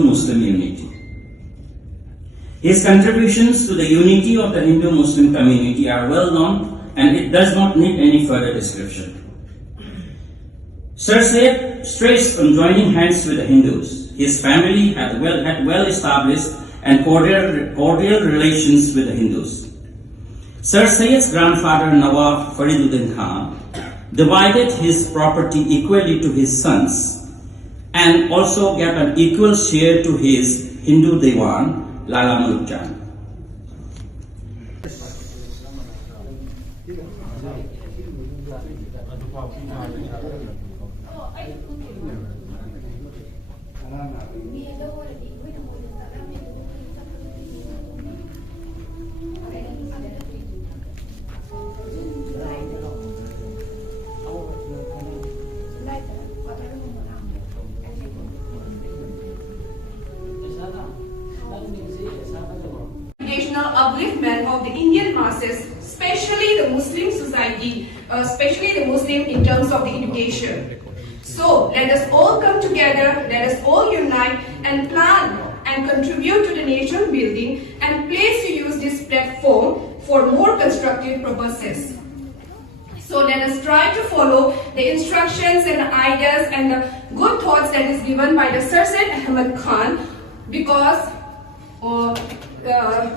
Muslim unity. His contributions to the unity of the Hindu-Muslim community are well known and it does not need any further description. Sir Syed strayed from joining hands with the Hindus. His family had well-established and cordial relations with the Hindus. Sir Syed's grandfather Nawab Fariduddin Khan divided his property equally to his sons and also gave an equal share to his Hindu Dewan, Lala Mulk Jan. Upliftment of the Indian masses, especially the Muslim society, especially the Muslim in terms of the education. So let us all come together, let us all unite and plan and contribute to the nation building and place to use this platform for more constructive purposes. So let us try to follow the instructions and the ideas and the good thoughts that is given by the Sir Syed Ahmad Khan because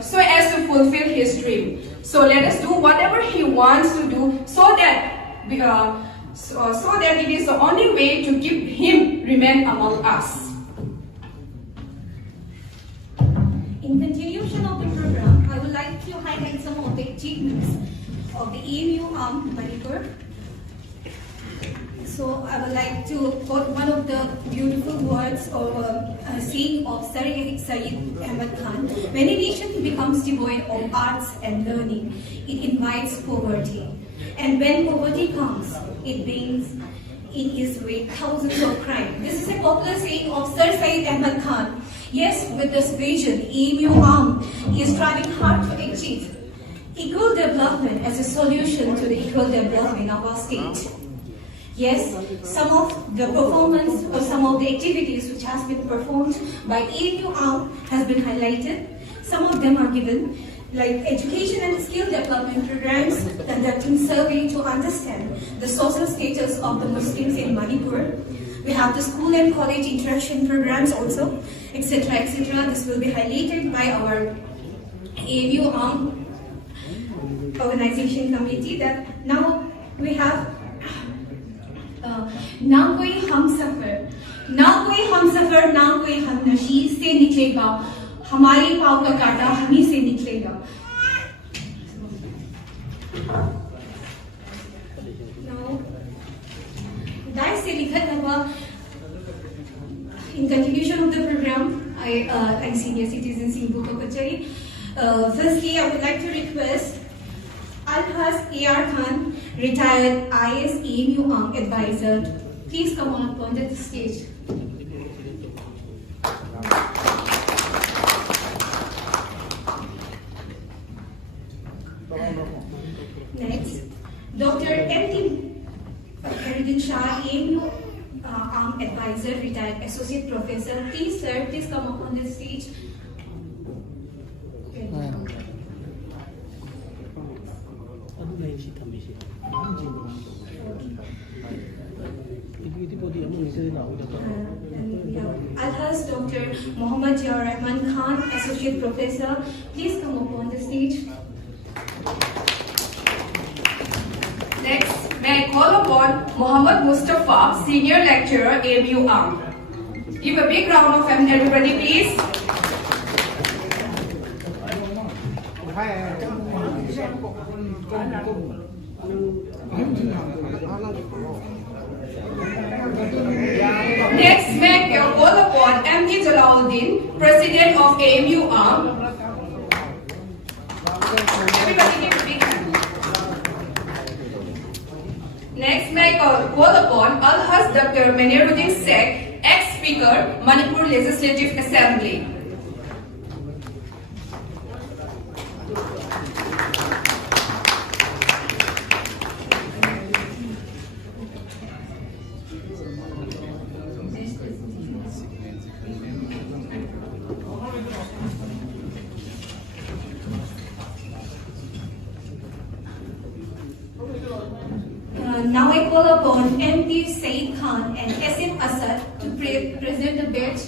so as to fulfill his dream. So let us do whatever he wants to do so that it is the only way to keep him remain among us. In continuation of the program, I would like to highlight some of the achievements of the AMU arm Manipur. So I would like to quote one of the beautiful words or saying of Syed Ahmad Khan. When a nation becomes devoid of arts and learning, it invites poverty. And when poverty comes, it brings in its way thousands of crime. This is a popular saying of Sir Syed Ahmad Khan. Yes, with this vision, AMU arm is striving hard to achieve equal development as a solution to the equal development of our state. Yes, some of the performance or some of the activities which has been performed by AMU arm has been highlighted. Some of them are given, like education and skill development programs, conducting survey to understand the social status of the Muslims in Manipur. We have the school and college interaction programs also, etc., etc. This will be highlighted by our AMU arm organization committee. That now we have ना कोई हम सफर ना कोई हम नशी से निकलेगा हमारे पाँव का कांटा हम ही से निकलेगा. Now that से लिखा हुआ in continuation of the program I senior citizens in Book of Kachari. Firstly, I would like to request Alhas A.R. Khan, retired IS AMU arm advisor, please come on the stage. Next, Dr. M.T. Faridin Shah, AMU arm advisor, retired associate professor. Please, sir, please come up on the stage. Alhas Dr. Muhammad Ziaur Rahman Khan, Associate Professor, please come up on the stage. Next, may I call upon Muhammad Mustafa, Senior Lecturer, AMU arm. Give a big round of applause, everybody, please. Next, may I call upon M.D. Jalauddin, President of AMU arm. Everybody give a big hand. Next, may I call upon Alhas Dr. Maniruddin Sheikh, ex-Speaker, Manipur Legislative Assembly. Now I call upon MD Syed Khan and SM Asad to present the badge.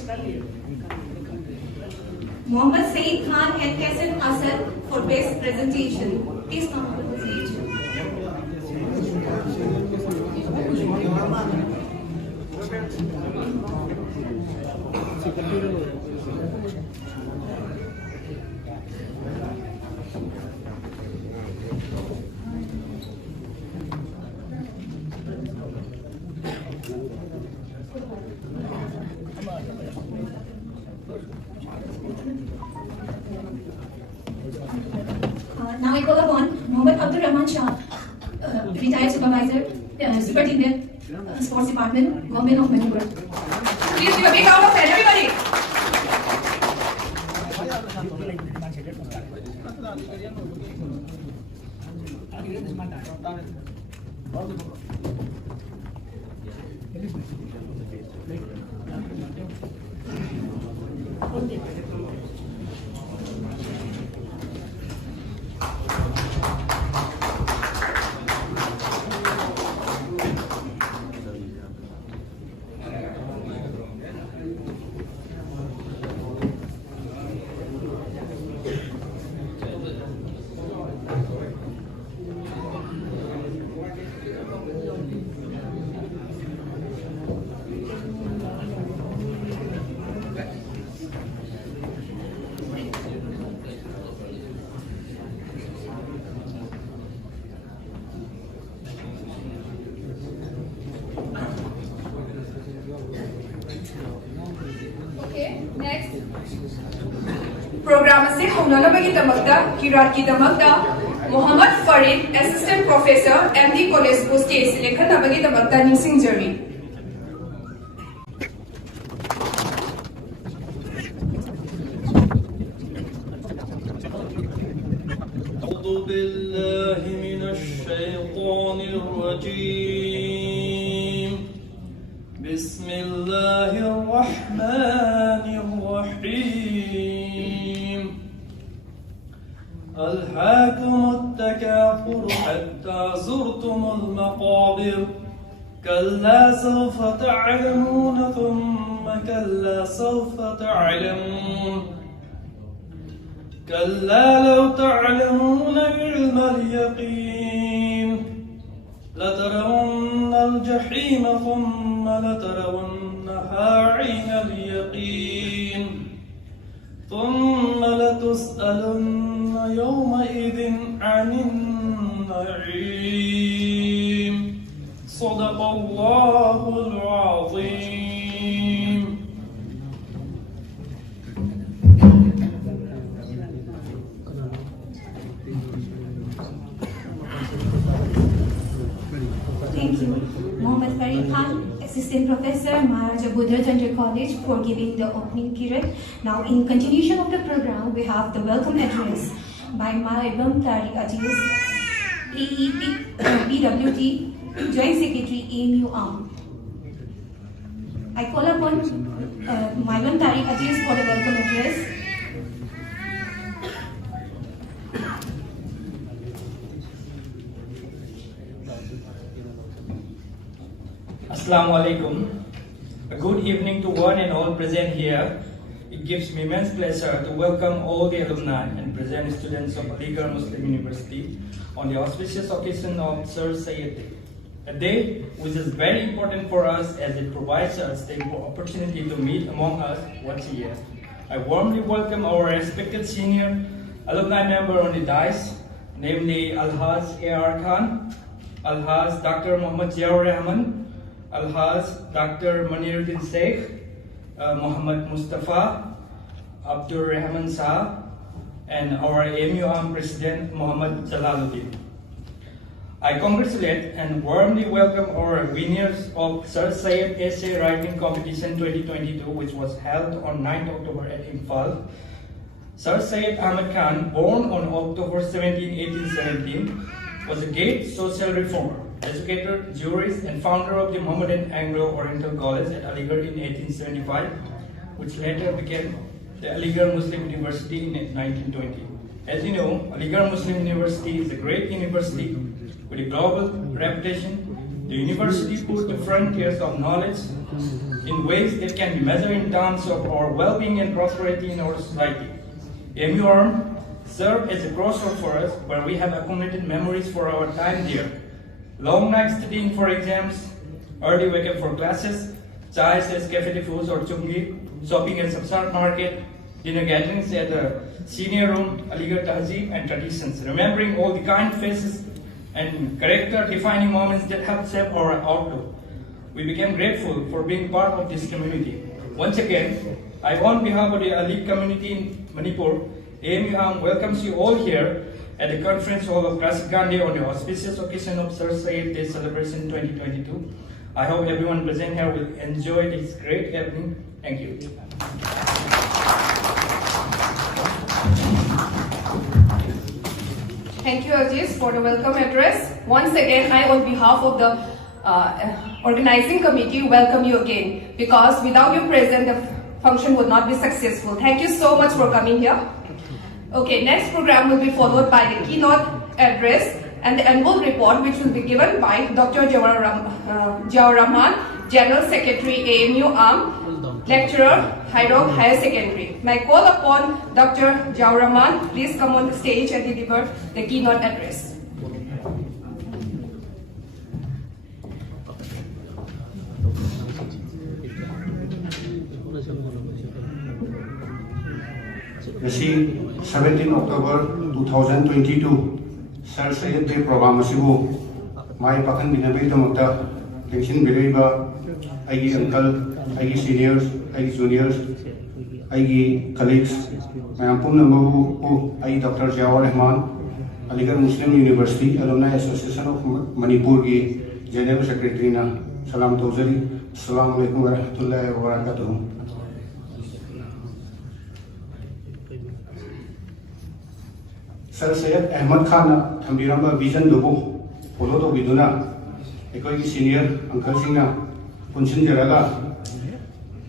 Mohammad Syed Khan and SM Asad for best presentation. Please come to the stage. Now I call upon Mohammad Abdul Rahman Shah, retired supervisor, superintendent, sports department, government of Manipur. Please give a big round of applause, everybody. Next. Program से हमनानबगी दमकदा किरात की दमकदा Mohammad Farid assistant professor MD college को stage selection नबगी दमकदा निसिंग जरी أعوذ بالله من الشيطان الرجيم بسم الله الرحمن الرحيم ألهاكم التكاثر حتى زرتم المقابر كلا سوف تعلمون ثم كلا سوف تعلمون كلا لو تعلمون علم اليقين لترون الجحيم ثم لترونها عين اليقين ثم لتسألن يومئذ عن النعيم صدق الله العظيم. Thank you. Mohammad Farid Khan, Assistant Professor, Maharaja Buddha College, for giving the opening keynote. Now, in continuation of the program, we have the welcome address by Maharaja Tariq Aziz, AEP, PWT, Joint Secretary, AMU Arm. I call upon Maharaja Tariq Aziz for the welcome address. Assalamu alaikum. A good evening to one and all present here. It gives me immense pleasure to welcome all the alumni and present students of Grande Muslim University on the auspicious occasion of Sir Syed Day. A day which is very important for us as it provides us the opportunity to meet among us once a year. I warmly welcome our respected senior alumni member on the dais, namely Alhaz A.R. Khan, Alhaz Dr. Muhammad Ziaur Rahman, Alhaz Dr. Maniruddin Sheikh, Muhammad Mustafa, Abdur Rahman Shah, and our AMU President Muhammad Jalaluddin. I congratulate and warmly welcome our winners of Sir Syed Essay Writing Competition 2022, which was held on 9th October at Imphal. Sir Syed Ahmed Khan, born on October 17, 1817, was a great social reformer, educator, jurist, and founder of the Mohammedan Anglo-Oriental College at Aligarh in 1875, which later became the Aligarh Muslim University in 1920. As you know, Aligarh Muslim University is a great university with a global reputation The university put the frontiers of knowledge in ways that can be measured in terms of our well-being and prosperity in our society. MURM served as a crossroad for us where we have accumulated memories for our time there. Long nights studying for exams, early wake-up for classes, chais as cafe de foods or chungi, shopping at Samsar market, dinner gatherings at the senior room, Aligarh Tahzeeb and traditions, remembering all the kind faces and character-defining moments that helped shape our outlook. We became grateful for being part of this community. Once again, on behalf of the elite community in Manipur, AMU welcomes you all here at the conference hall of Grande on the auspicious occasion of Sir Syed Day celebration 2022. I hope everyone present here will enjoy this great evening. Thank you. Thank you, Aziz, for the welcome address. Once again, I, on behalf of the organizing committee, welcome you again, because without your presence, the function would not be successful. Thank you so much for coming here. Okay, next program will be followed by the keynote address and the annual report, which will be given by Dr. Jawar Rahman, General Secretary, AMU Lecturer, Hyderabad Higher Secondary. May I call upon Dr. Jawar Rahman, please come on the stage and deliver the keynote address. Ngasi 17 October 2022 Sir Syed Day program asibu mai pakan binabi damakta tension bireba aigi uncle aigi seniors aigi juniors aigi colleagues mayam pumna mabu aigi Dr. Jawar Rahman Aligarh Muslim University Alumni Association of Manipur ki General Secretary na salam tawzari. Assalamu alaikum wa rahmatullahi wa barakatuh. Sir Syed Ahmad Khan Thambiramba Vision Dubu follow to Viduna Ekoi senior Uncle Singna Punchin Jaraga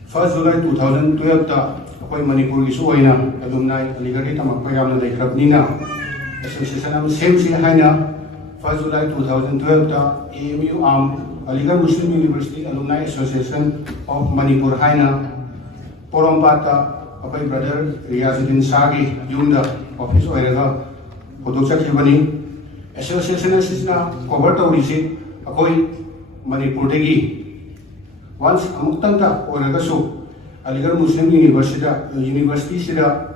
1st July 2012 ta Akoi Manipur isu hoina alumni Aligarh Tamakpayamna Daikrabnina Association of same si haina 1st July 2012 ta AMU Aligarh Muslim University Alumni Association of Manipur haina Porompata Akoi brother Riyazuddin Sagi Yunda office oiraga Association asisna cover tawrisi akoi Manipur degi once amuktanta oragasu Aligarh Muslim University sida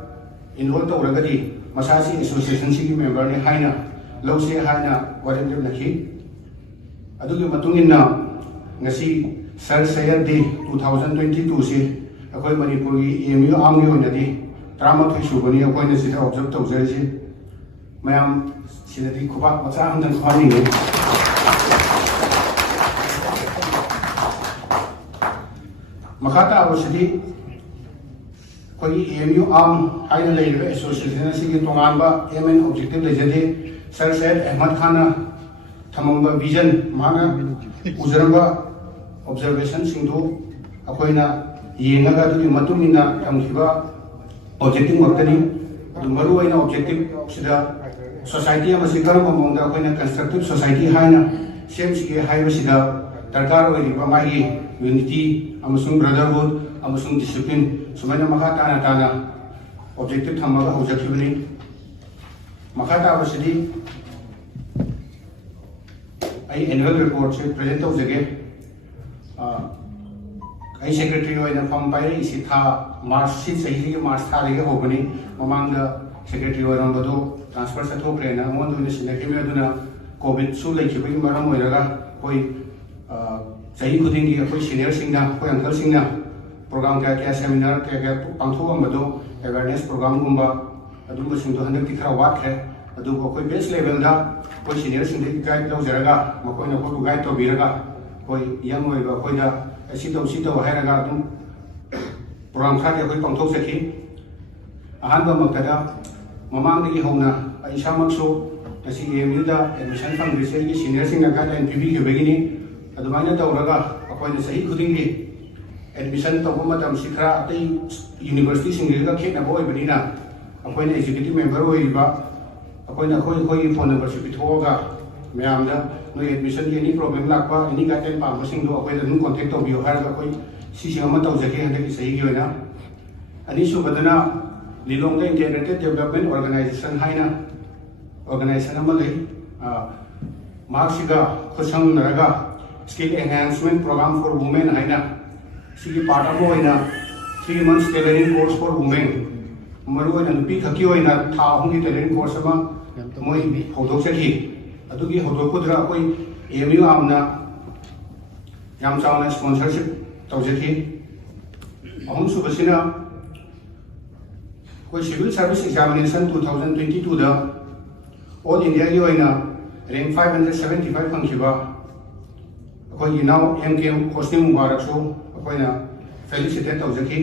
enroll tawragadi masasi association sigi member ne haina lawse haina warendem nakhi adugi matunginna ngasi Sir Syed Day 2022 se akoi Manipur gi AMU amgi onadi drama thai subani akoi ne sida observe tawjarisi Mayam sinadi kubak macha handan khani ne makata awasidi koi AMU haina leibe association sigi tonganba aim and objective lejade Sir Syed Ahmad Khan thamamba vision mana ujaramba observation singdu akoina yengaga du matumina thamkiba objective workani maru aina objective sida society amasi karama mongda akoina constructive society haina same sigi haiba sida darkar oiriba magi unity amasung brotherhood amasung discipline sumaina makata tana objective thamaga objectively makata abasidi ai annual report se present of jage ai secretary oina form pai isi tha march sahi march tha lege hobani mamanga secretary oina bado transfer sa thok rena mon dune sinaki me aduna covid su lekhibai maram oiraga koi sahi khudingi koi senior singna koi uncle singna program kya seminar kya pangtho amado awareness program gumba adum singdo handak tikra wat khe adu koi base level da koi senior singde guide do jaraga makoi na ko guide to biraga koi young oiba koi da sito hairaga adum program kha koi pangtho sakhi ahanba makada mamangdagi hona isamakso asi AMU da admission fangrise gi senior singna guideline pibi khibegini adumana tawraga akoina sahi khudingi admission to matam sikra atei university singirga khena boy banina akoina executive member oiba akoina khoi phone number se pithoga mayamda no admission ki any problem lakpa any guideline pa masing do akoi da nu contact to bio har ga koi si si ama tau jake hande ki sahi gi oina ani su badana lilong da integrated development organization haina organization ama lei marksiga khosang naraga skill enhancement program for women haina sigi part of oina 3 months tailoring course for women maru oina nupi khaki oina tha hong ki tailoring course ama moi hodok sakhi adugi hodok kudra koi AMU amna yam chauna sponsorship tawjaki ahum subasina koi civil service examination 2022 da all India gi oina rank 575 phangkiba akoi now MKM hosting mubarak so akoina felicitate tawjaki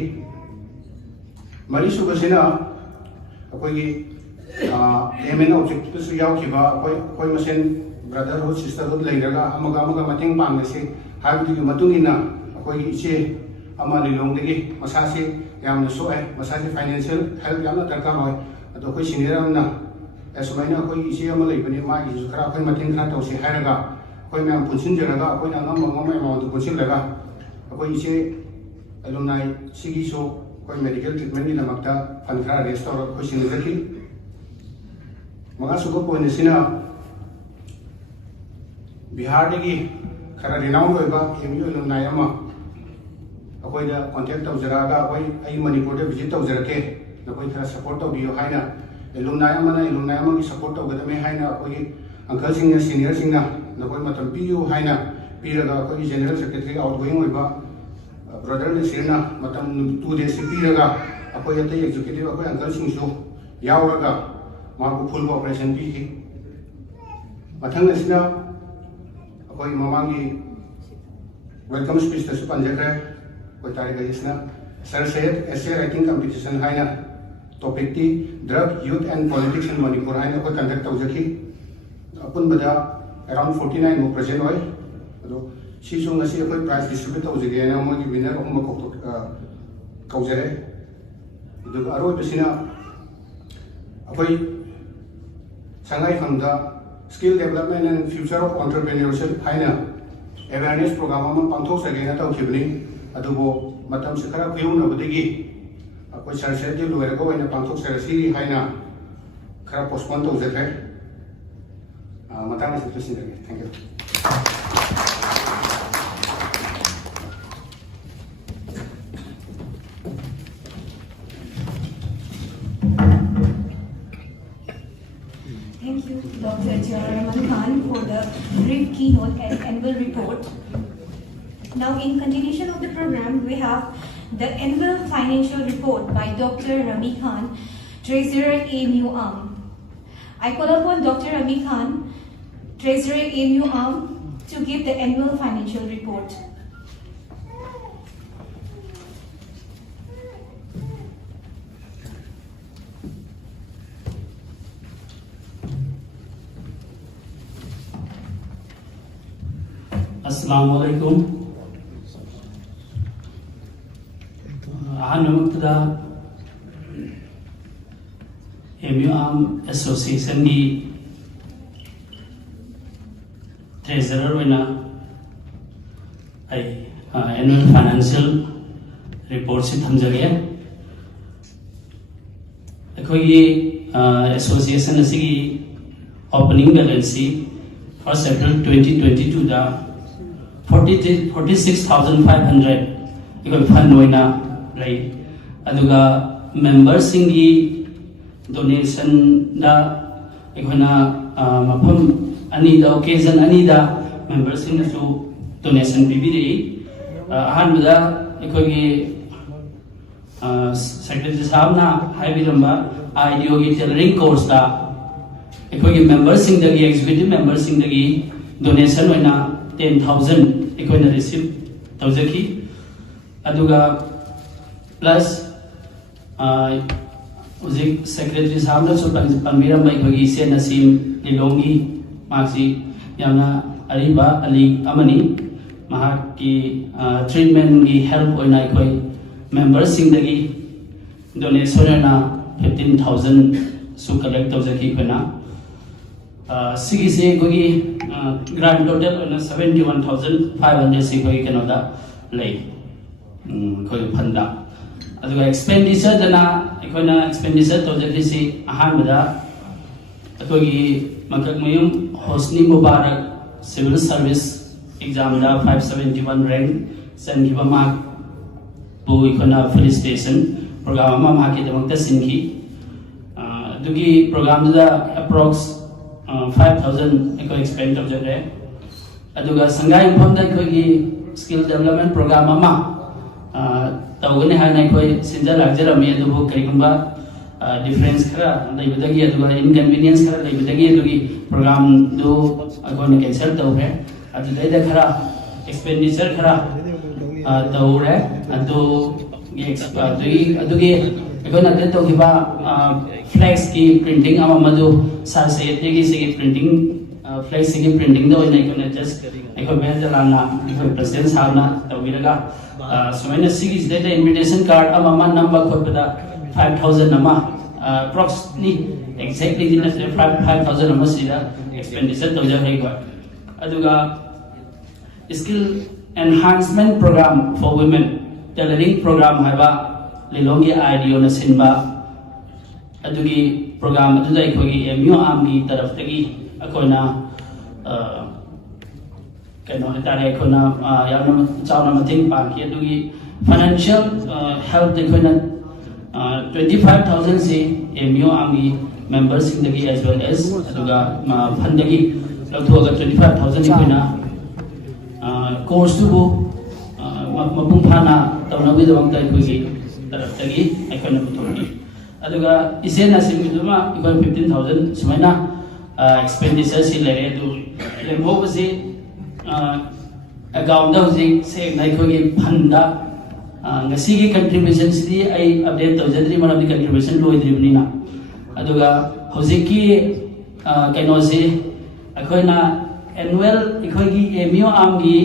mari subasina akoi gi MN objective su yaukiba akoi masen brotherhood sisterhood leiraga amaga mating pangnase haibdi gi matungina akoi gi iche ama lilong degi masase yamna soe masase financial help yamna darkar hoy ado koi senior amna asmaina koi iche ama leibani ma gi khara koi mating khara tawse hairaga koi mam punsin jeraga koi na ngam ngam ma do punsin laga koi iche alumni sigi so koi medical treatment ni namakta fan khara restore koi senior ki maga suko point sina Bihar degi khara renowned hoiba MU alumni ama akoi da contact tawjaraga akoi ai Manipur da visit tawjarake nakoi khara support tawbiyo haina alumni ama gi support tawgadame haina akoi uncle sing senior sing na nakoi matam piyu haina piraga akoi general secretary outgoing hoiba brother ne sirna matam 2 days piraga akoi atai executive akoi uncle sing so yauraga maku full operation pi ki mathang asina akoi mamangi welcome speech ta su panjakre koi tarikh isna Sir Syed essay writing competition haina topic ti drug youth and politics in Manipur haina koi conduct tawjaki apun bada around 49 mo present hoy ado si so ngasi koi prize distribute tawjage na mo gi winner om ko kaujare idu aroi besina akoi sangai phangda skill development and future of entrepreneurship haina awareness program ama pangthok sage na tawkhibni adubo matam se khara kuyuna badegi akoi sarse de loera ko ina pangthok sarasi haina khara postpone to jare matang se tusin lagi thank you Thank you, Dr. Jayaraman Khan, for the brief keynote and annual report. Now, in continuation of the program, we have the annual financial report by Dr. Rami Khan, Treasurer AMU Arm. I call upon Dr. Rami Khan, Treasurer AMU Arm, to give the annual financial report. Assalamu alaikum. Ahanumuktada MU Arm Association ki treasurer wena ai annual financial report se thamjage akoi association asigi opening balance 1st April 2022 da 46,500 ikoi fund oina lai aduga members singi donation da ikona mafam ani da occasion ani da members sing su donation bibiri ahan da ikoi secretary sahab na haibiramba IDO gi tailoring course da ikoi members sing da executive members sing da donation oina 10,000 ecoina receive tawjaki aduga plus uzik secretary sahab na so panmiram bai khogi se nasim lilongi maxi yamna ariba ali amani mahak ki treatment gi help oina khoi members sing dagi donation na 15,000 su collect tawjaki khona सिगिसे कोगी grand total ओना 71,500 से कोई कनोदा ले कोई फंदा अदुगा expenditure दना एकोना expenditure तो जदिसी अहान बदा कोगी Makakmayum Hosni Mubarak civil service exam दा 571 रैंक संगिबा मार्क बु इकोना फेलिसिटेशन प्रोग्राम मा मा की दमकता सिनखी दुगी प्रोग्राम दा अप्रोक्स 5,000 एको एक्सपेंड तब जरे अदुगा संगाई इंफम दा कोगी स्किल डेवलपमेंट प्रोग्राम अमा तौगने हाने कोई सिंजा लागजरमी अदुबो करिगुंबा डिफरेंस खरा लैबदगी अदुगा इनकन्वीनियंस खरा लैबदगी अदुगी प्रोग्राम दो अगोने कैंसिल तौरे अदुदैदा खरा एक्सपेंडिचर खरा तौरे अदु अदुगी एकोना दे तौगिबा फ्लैक्स की प्रिंटिंग अमा मधु सार सैयद की सिगी प्रिंटिंग फ्लैक्स की प्रिंटिंग दो ने कोने जस्ट एको बेजलाना एको प्रेसिडेंट साहबना तौगिरगा सुमैना सिगी दे इनविटेशन कार्ड अमा मा नंबर खोपदा 5,000 अमा approximately exactly दिन 5,000 अमा सिदा एक्सपेंडिचर तौजा हैगा अदुगा skill enhancement programme for women tailoring programme हैबा लिलोंगी आईडियो न सिनबा अदुगी प्रोग्राम अदुदा अखोगी एमयू आम की तरफ तगी अखोना कनो हतारे अखोना यावना चावना मथिंग पाकी अदुगी फाइनेंशियल हेल्प अखोना 25,000 से एमयू आम की मेंबर्स सिंदगी एज वेल एज अदुगा फंदगी लौथोगा 25,000 अखोना कोर्स तुबो मपुंग फाना तौनबी दवंगता अखोगी तरफ तगी अखोना पुथोगी अदुगा इसेना सिमिदुमा इको 15,000 सुमाइना एक्सपेंडिचर से लेरे दु लेमोबसी अकाउंट दा हुजिक से नाइखोगी फंदा ngasi contribution sidi ai update tawjadri manam di contribution loidribni na aduga hojiki kaino se akoina annual ikogi emio amgi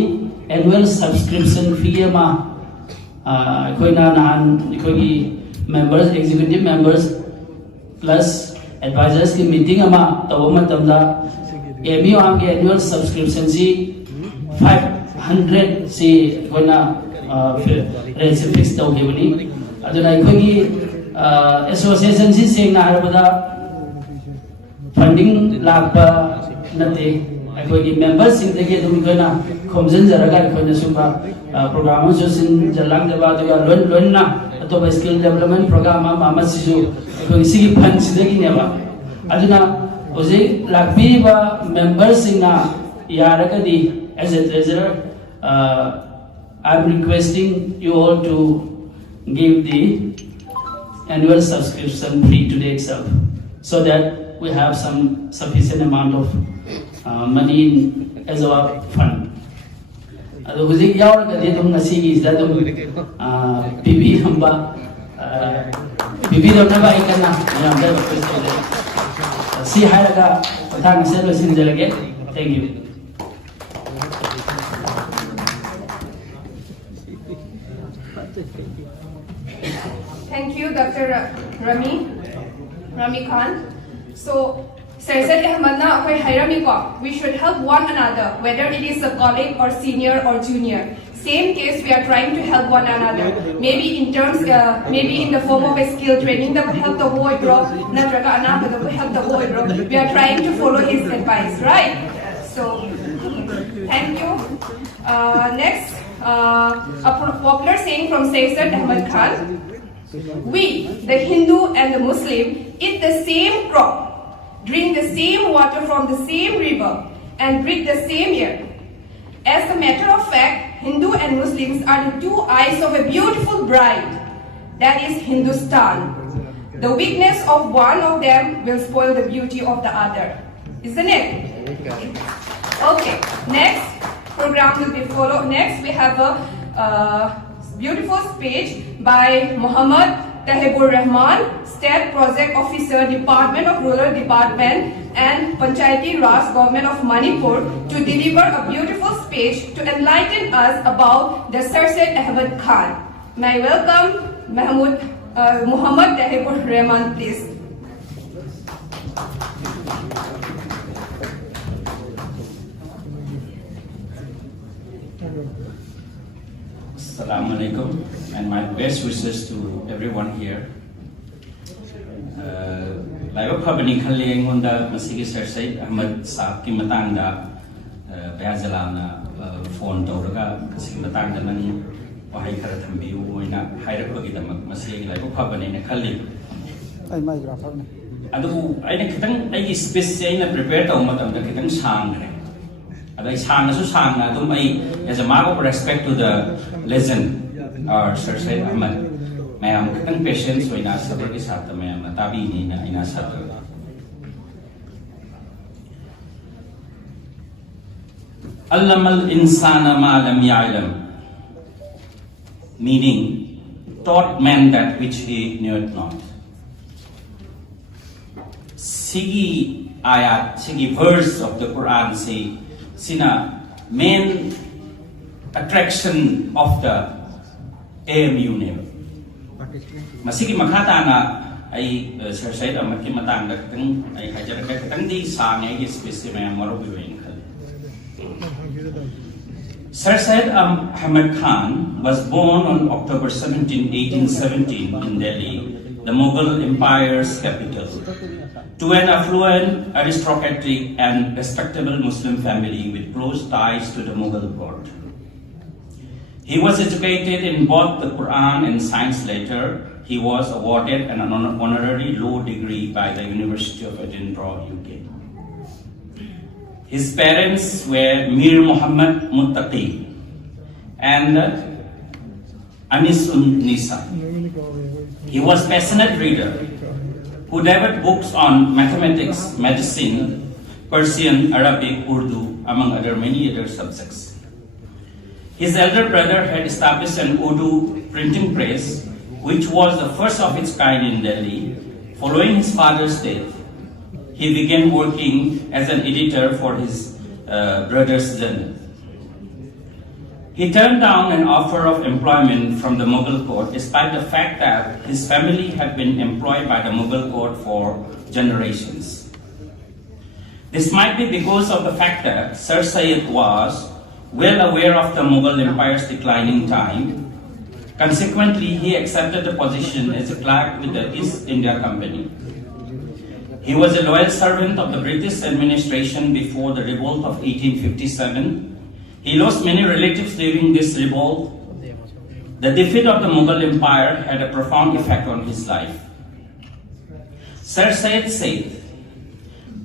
annual subscription fee ma akoina nan ikogi members executive members plus advisors ki meeting ama tawo matamda emio amgi annual subscription si 500 si akoina rate fix तौगिबनी अदुना अखोगी association से सेंगना हरबदा funding लापा नते अखोगी members Sindgi दुम कोना खोमजन जरगा अखोना सुबा programme जो सिन जलांग दबा दुगा लोन लोनना तो स्किल डेवलपमेंट प्रोग्राम मा सिजु अखोगी सिगी फंड सिदगी नेबा अदुना ओजे लापीबा मेंबर्स सिंगना यारगदी as a treasurer I'm requesting you all to give the annual subscription fee today itself, so that we have some sufficient amount of money as our fund. Ado huzik yaw ka di tum nasi is da tum bibi hamba bibi dam na ba ikana yam da si hairaga thang se lo sin jalage. Thank you. Thank you, Dr. Rami Khan. So, Syed Ahmed na akoy hairami ko. We should help one another, whether it is a colleague or senior or junior. Same case, we are trying to help one another. Maybe in terms, maybe in the form of a skill training that will help the boy grow. Natraga another that will help the boy grow. We are trying to follow his advice, right? So, thank you. Next, a popular saying from Syed Ahmed Khan. We, the Hindu and the Muslim, eat the same crop, drink the same water from the same river, and breathe the same air. As a matter of fact, Hindu and Muslims are the two eyes of a beautiful bride. That is Hindustan. The weakness of one of them will spoil the beauty of the other. Isn't it? Okay, next program will be followed. Next, we have a beautiful speech by Muhammad Tahibur Rahman, State Project Officer, Department of Rural Development and Panchayati Raj, Government of Manipur, to deliver a beautiful speech to enlighten us about the Syed Ahmed Khan. May I welcome Muhammad Tahibur Rahman, please. Assalamu alaikum, and my best wishes to everyone here. Laiba Phabani Khali Angunda Masigi Sir Syed Ahmad Saab ki matangda Bayajalana phone Tauraga Masigi matangda nang wahai khara thambiu moina hairapagi damak Masigi Laiba Phabani na Khali. Adu aina kitang ai space aina prepare taw matamda kitang sangre. Adai sang su sang na dum ai as a mark of respect to the legend or Sir Syed Ahmad. Mayam kitang patience hoina sabr ke sath mayam tabi ni na ina sabr. Allamal insana ma lam ya'lam, meaning taught man that which he knew not. Sigi ayat, sigi verse of the Quran say, sina main attraction of the AMU name. Masigi makata na ay Sir Syed Ahmad ki matang kitang ay hajar ka kitang di sang ay specific may marubiwin khali. Sir Syed Ahmad Khan was born on October 17, 1817 in Delhi, the Mughal Empire's capital, to an affluent, aristocratic and respectable Muslim family with close ties to the Mughal court. He was educated in both the Quran and science. Later, he was awarded an honorary law degree by the University of Edinburgh, UK. His parents were Mir Muhammad Muttaqi and Anisun Nisa. He was a passionate reader who devoured books on mathematics, medicine, Persian, Arabic, Urdu, among many other subjects. His elder brother had established an Urdu printing press, which was the first of its kind in Delhi. Following his father's death, he began working as an editor for his brother's journal. He turned down an offer of employment from the Mughal court despite the fact that his family had been employed by the Mughal court for generations. This might be because of the fact that Sir Syed was well aware of the Mughal Empire's declining time. Consequently, he accepted the position as a clerk with the East India Company. He was a loyal servant of the British administration before the revolt of 1857. He lost many relatives during this revolt. The defeat of the Mughal Empire had a profound effect on his life. Sir Syed said,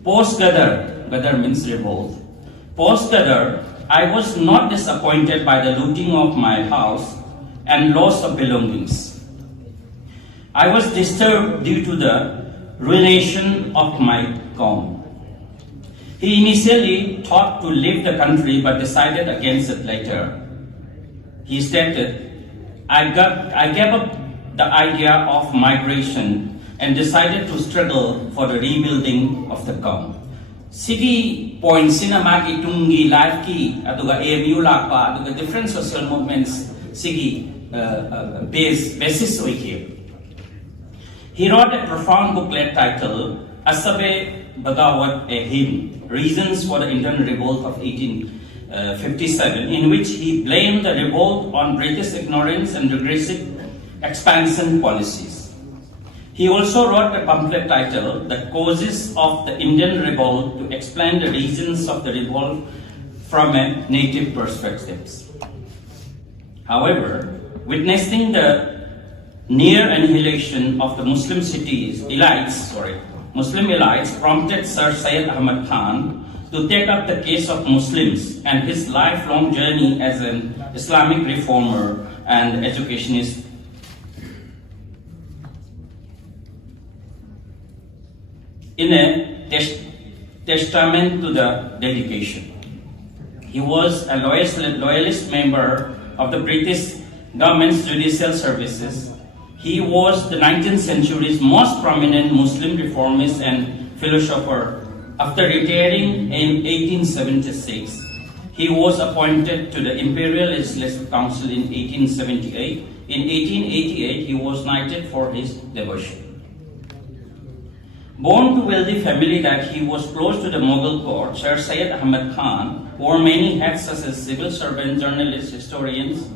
post-Ghadar, Ghadar means revolt, post-Ghadar, I was not disappointed by the looting of my house and loss of belongings. I was disturbed due to the ruination of my home. He initially thought to leave the country but decided against it later. He stated, I gave up the idea of migration and decided to struggle for the rebuilding of the home. Sigi point sinamag itungi life ki aduga AMU lakpa aduga different social movements sigi basis here. He wrote a profound booklet titled Asabe Bagawat a Hymn, Reasons for the Indian Revolt of 1857, in which he blamed the revolt on British ignorance and regressive expansion policies. He also wrote a pamphlet titled The Causes of the Indian Revolt to explain the reasons of the revolt from a native perspective. However, witnessing the near annihilation of the Muslim elites prompted Sir Syed Ahmad Khan to take up the case of Muslims and his lifelong journey as an Islamic reformer and educationist. In a testament to the dedication, he was a loyalist member of the British government's judicial services. He was the 19th century's most prominent Muslim reformist and philosopher. After retiring in 1876, he was appointed to the Imperial Legislative Council in 1878. In 1888, he was knighted for his devotion. Born to a wealthy family that he was close to the Mughal court, Sir Syed Ahmad Khan wore many hats such as civil servant, journalist, historians.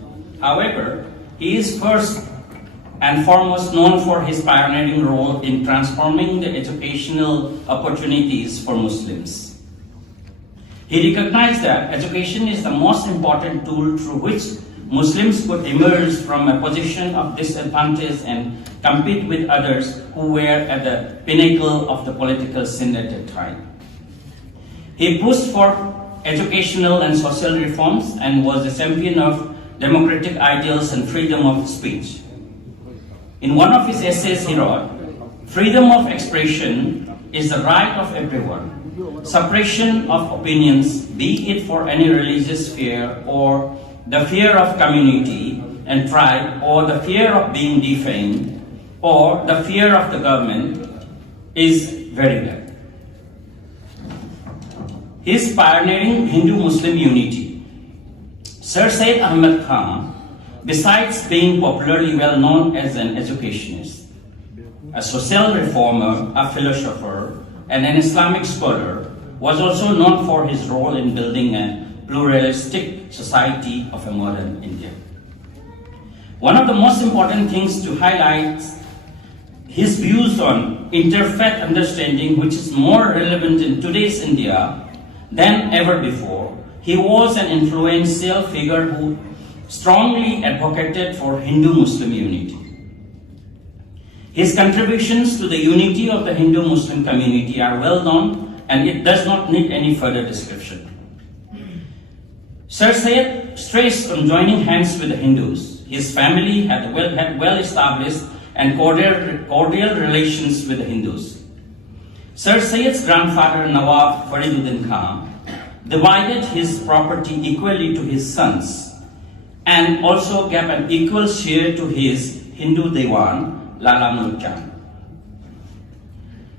However, he is first and foremost known for his pioneering role in transforming the educational opportunities for Muslims. He recognized that education is the most important tool through which Muslims could emerge from a position of disadvantage and compete with others who were at the pinnacle of the political scene at that time. He pushed for educational and social reforms and was a champion of democratic ideals and freedom of speech. In one of his essays he wrote, "Freedom of expression is the right of everyone. Suppression of opinions, be it for any religious fear or the fear of community and tribe or the fear of being defamed or the fear of the government, is very bad." His pioneering Hindu-Muslim unity. Sir Syed Ahmad Khan, besides being popularly well known as an educationist, a social reformer, a philosopher, and an Islamic scholar, was also known for his role in building a pluralistic society of a modern India. One of the most important things to highlight his views on interfaith understanding, which is more relevant in today's India than ever before. He was an influential figure who strongly advocated for Hindu-Muslim unity. His contributions to the unity of the Hindu-Muslim community are well known, and it does not need any further description. Sir Syed stressed on joining hands with the Hindus. His family had well-established and cordial relations with the Hindus. Sir Syed's grandfather Nawab Fariduddin Khan divided his property equally to his sons and also gave an equal share to his Hindu Dewan, Lala Mulk Khan.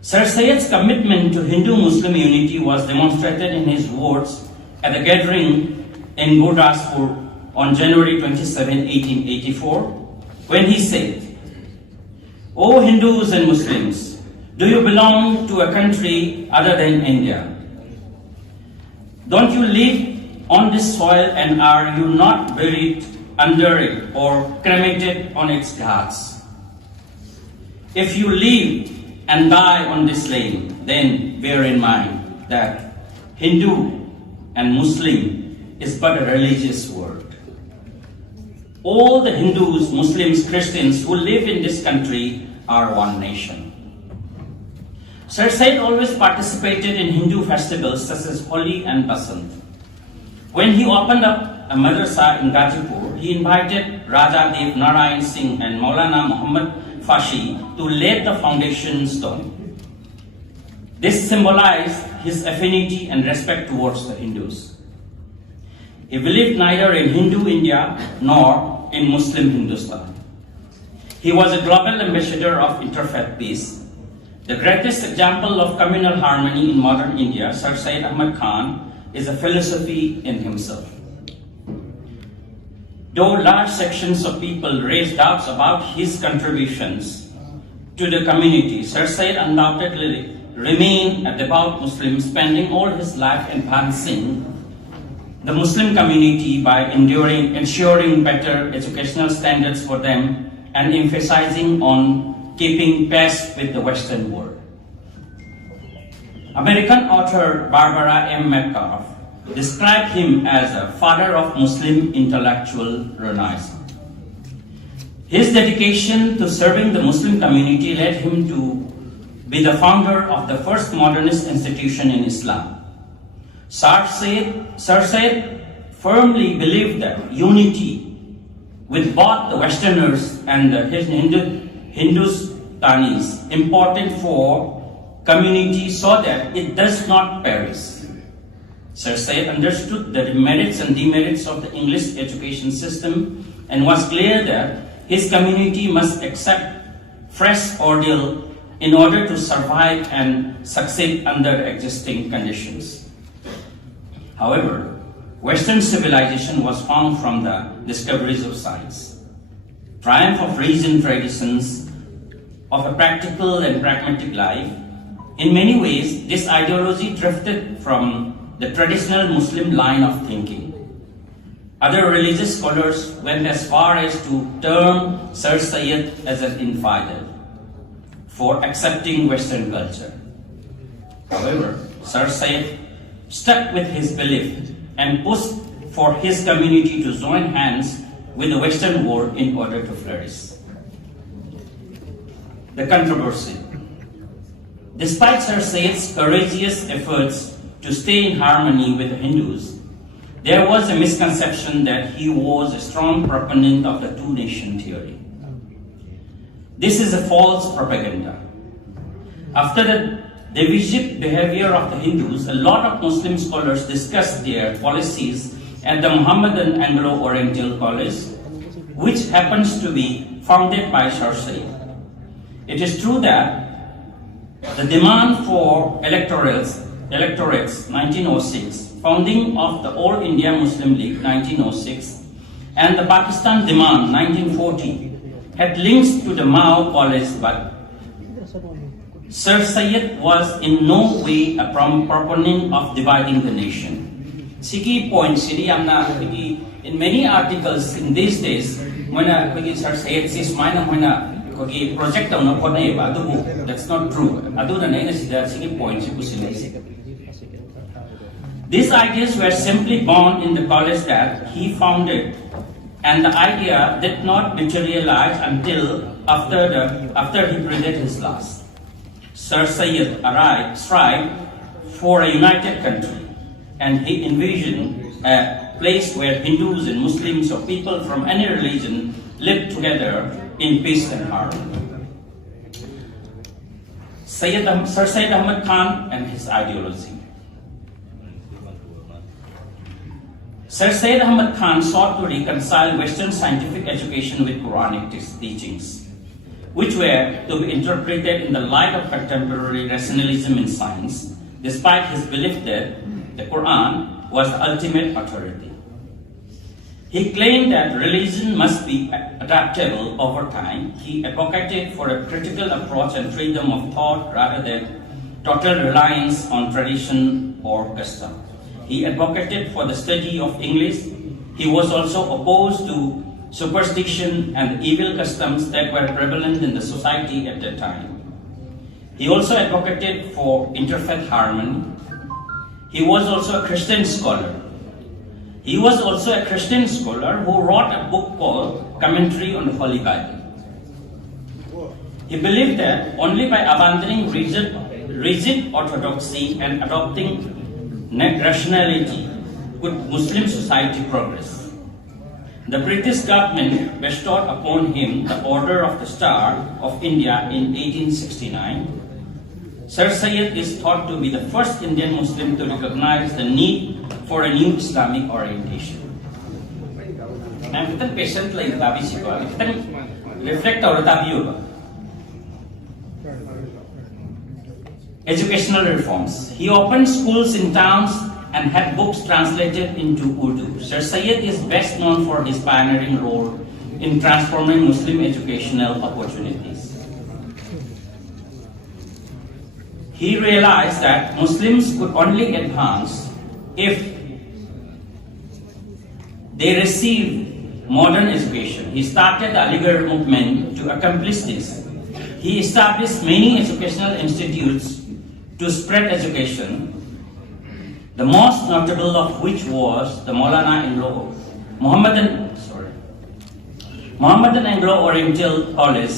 Sir Syed's commitment to Hindu-Muslim unity was demonstrated in his words at a gathering in Gurdaspur on January 27, 1884, when he said, "O Hindus and Muslims, do you belong to a country other than India? Don't you live on this soil, and are you not buried under it or cremated on its ghats? If you live and die on this land, then bear in mind that Hindu and Muslim is but a religious word. All the Hindus, Muslims, Christians who live in this country are one nation." Sir Syed always participated in Hindu festivals such as Holi and Basant. When he opened up a madrasa in Gazipur, he invited Raja Dev Narayan Singh and Maulana Muhammad Fashi to lay the foundation stone. This symbolized his affinity and respect towards the Hindus. He believed neither in Hindu India nor in Muslim Hindustan. He was a global ambassador of interfaith peace. The greatest example of communal harmony in modern India, Sir Syed Ahmad Khan, is a philosophy in himself. Though large sections of people raised doubts about his contributions to the community, Sir Syed undoubtedly remained a devout Muslim, spending all his life advancing the Muslim community by ensuring better educational standards for them and emphasizing on keeping pace with the Western world. American author Barbara M. Metcalf described him as a father of Muslim intellectual renaissance. His dedication to serving the Muslim community led him to be the founder of the first modernist institution in Islam. Sir Syed firmly believed that unity with both the Westerners and the Hindustanis important for community so that it does not perish. Sir Syed understood the merits and demerits of the English education system and was clear that his community must accept fresh ordeal in order to survive and succeed under existing conditions. However, Western civilization was found from the discoveries of science, triumph of reason traditions, of a practical and pragmatic life. In many ways, this ideology drifted from the traditional Muslim line of thinking. Other religious scholars went as far as to term Sir Syed as an infidel for accepting Western culture. However, Sir Syed stuck with his belief and pushed for his community to join hands with the Western world in order to flourish. The controversy. Despite Sir Syed's courageous efforts to stay in harmony with the Hindus, there was a misconception that he was a strong proponent of the two-nation theory. This is a false propaganda. After the divisive behavior of the Hindus, a lot of Muslim scholars discussed their policies at the Mohammedan Anglo-Oriental College, which happens to be founded by Sir Syed. It is true that the demand for electorates 1906, founding of the All India Muslim League 1906, and the Pakistan demand 1940 had links to the Mao College, but Sir Syed was in no way a proponent of dividing the nation. Siki point in many articles in these days, when Sir Syed says project that's not true. These ideas were simply born in the college that he founded, and the idea did not materialize until after he breathed his last. Sir Syed strived for a united country, and he envisioned a place where Hindus and Muslims or people from any religion lived together in peace and harmony. Sir Syed Ahmad Khan and his ideology. Sir Syed Ahmad Khan sought to reconcile Western scientific education with Quranic teachings, which were to be interpreted in the light of contemporary rationalism in science, despite his belief that the Quran was the ultimate authority. He claimed that religion must be adaptable over time. He advocated for a critical approach and freedom of thought rather than total reliance on tradition or custom. He advocated for the study of English. He was also opposed to superstition and evil customs that were prevalent in the society at that time. He also advocated for interfaith harmony. He was also a Christian scholar. He was also a Christian scholar who wrote a book called Commentary on the Holy Bible. He believed that only by abandoning rigid orthodoxy and adopting rationality could Muslim society progress. The British government bestowed upon him the Order of the Star of India in 1869. Sir Syed is thought to be the first Indian Muslim to recognize the need for a new Islamic orientation. I'm patient like reflect our educational reforms. He opened schools in towns and had books translated into Urdu. Sir Syed is best known for his pioneering role in transforming Muslim educational opportunities. He realized that Muslims could only advance if they received modern education. He started the Aligarh movement to accomplish this. He established many educational institutes to spread education, the most notable of which was the Mohammedan Anglo-Oriental College,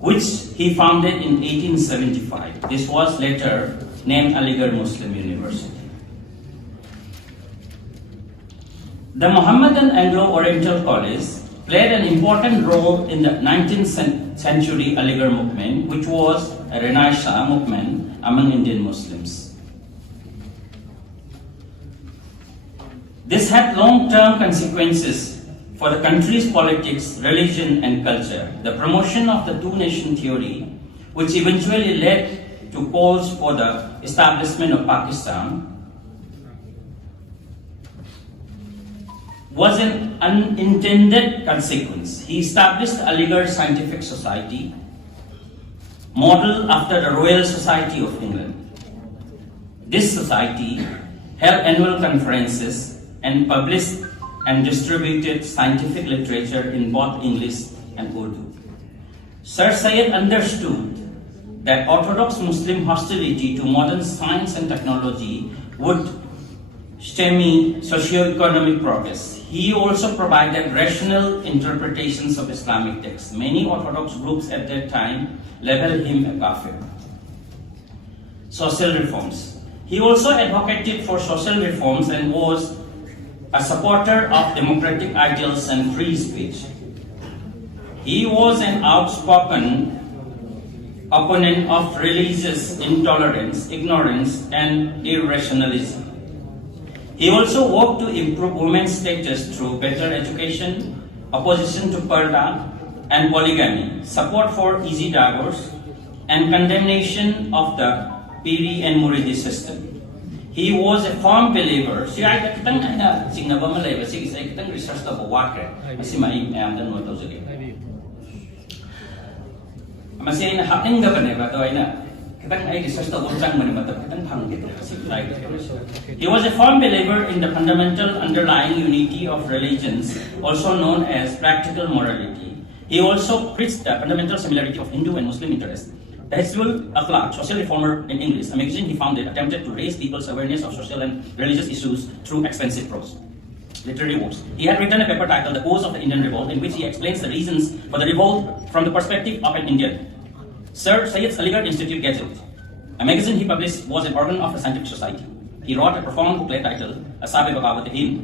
which he founded in 1875. This was later named Aligarh Muslim University. The Mohammedan Anglo-Oriental College played an important role in the 19th century Aligarh movement, which was a Renaissance movement among Indian Muslims. This had long-term consequences for the country's politics, religion, and culture. The promotion of the two-nation theory, which eventually led to calls for the establishment of Pakistan, was an unintended consequence. He established the Aligarh Scientific Society, modeled after the Royal Society of England. This society held annual conferences, and published and distributed scientific literature in both English and Urdu. Sir Syed understood that Orthodox Muslim hostility to modern science and technology would stymie socio-economic progress. He also provided rational interpretations of Islamic texts. Many Orthodox groups at that time labeled him a kafir. Social reforms. He also advocated for social reforms and was a supporter of democratic ideals and free speech. He was an outspoken opponent of religious intolerance, ignorance, and irrationalism. He also worked to improve women's status through better education, opposition to parda and polygamy, support for easy divorce, and condemnation of the Piri and Muridi system. He was a firm believer. Syed kitang singnaba malay ba sige sa kitang research ta buwak kasi mai am dan mo to sige. Masih na hating ga ba ne ba to ay na kitang ay research ta utang man ba to kitang phang dito kasi like. He was a firm believer in the fundamental underlying unity of religions, also known as practical morality. He also preached the fundamental similarity of Hindu and Muslim interests. The Hizbul Akhlaq, social reformer in English, a magazine he founded, attempted to raise people's awareness of social and religious issues through expensive prose. Literary works. He had written a paper titled The Cause of the Indian Revolt, in which he explains the reasons for the revolt from the perspective of an Indian. Sir Syed's Aligarh Institute Gazette, a magazine he published, was an organ of the scientific society. He wrote a profound booklet titled Asabe Bagawat in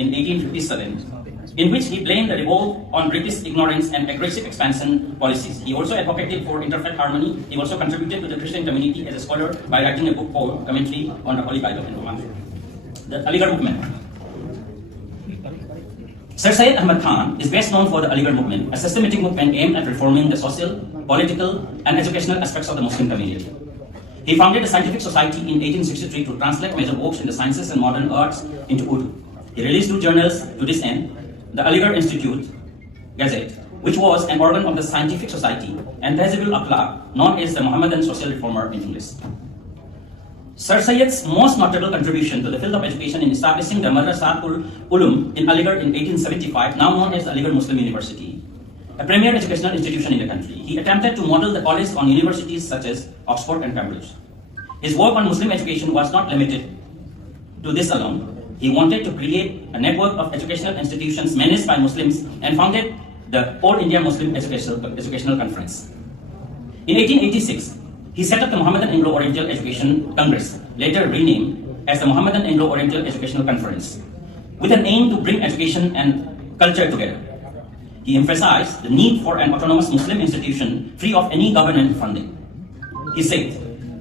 1857, in which he blamed the revolt on British ignorance and aggressive expansion policies. He also advocated for interfaith harmony. He also contributed to the Christian community as a scholar by writing a book called Commentary on the Holy Bible and Quran. The Aligarh Movement. Sir Syed Ahmad Khan is best known for the Aligarh Movement, a systematic movement aimed at reforming the social, political, and educational aspects of the Muslim community. He founded a scientific society in 1863 to translate major works in the sciences and modern arts into Urdu. He released 2 journals to this end, the Aligarh Institute Gazette, which was an organ of the Scientific Society, and the Hizbul Akhlaq, known as the Mohammedan Social Reformer in English. Sir Syed's most notable contribution to the field of education in establishing the Madrasatul Ulum in Aligarh in 1875, now known as the Aligarh Muslim University, a premier educational institution in the country. He attempted to model the college on universities such as Oxford and Cambridge. His work on Muslim education was not limited to this alone. He wanted to create a network of educational institutions managed by Muslims and founded the All India Muslim Educational Conference. In 1886, he set up the Mohammedan Anglo-Oriental Education Congress, later renamed as the Mohammedan Anglo-Oriental Educational Conference, with an aim to bring education and culture together. He emphasized the need for an autonomous Muslim institution free of any government funding. He said,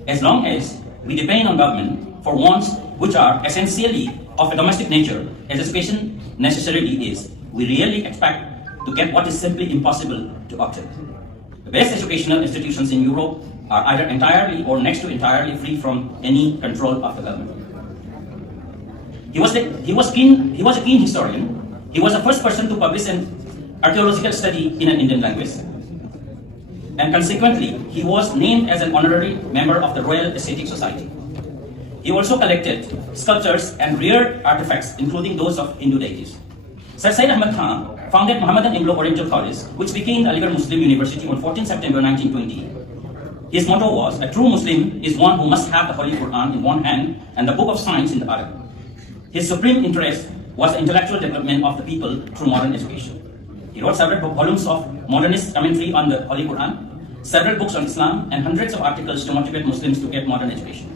as long as we depend on government for wants which are essentially of a domestic nature, as education necessarily is, we really expect to get what is simply impossible to obtain. The best educational institutions in Europe are either entirely or next to entirely free from any control of the government. He was a keen historian. He was the first person to publish an archaeological study in an Indian language. And consequently, he was named as an honorary member of the Royal Aesthetic Society. He also collected sculptures and rare artifacts, including those of Hindu deities. Sir Syed Ahmad Khan founded Mohammedan Anglo-Oriental College, which became the Aligarh Muslim University on 14 September 1920. His motto was, a true Muslim is one who must have the Holy Quran in one hand and the Book of Science in the other. His supreme interest was the intellectual development of the people through modern education. He wrote several volumes of modernist commentary on the Holy Quran, several books on Islam, and hundreds of articles to motivate Muslims to get modern education.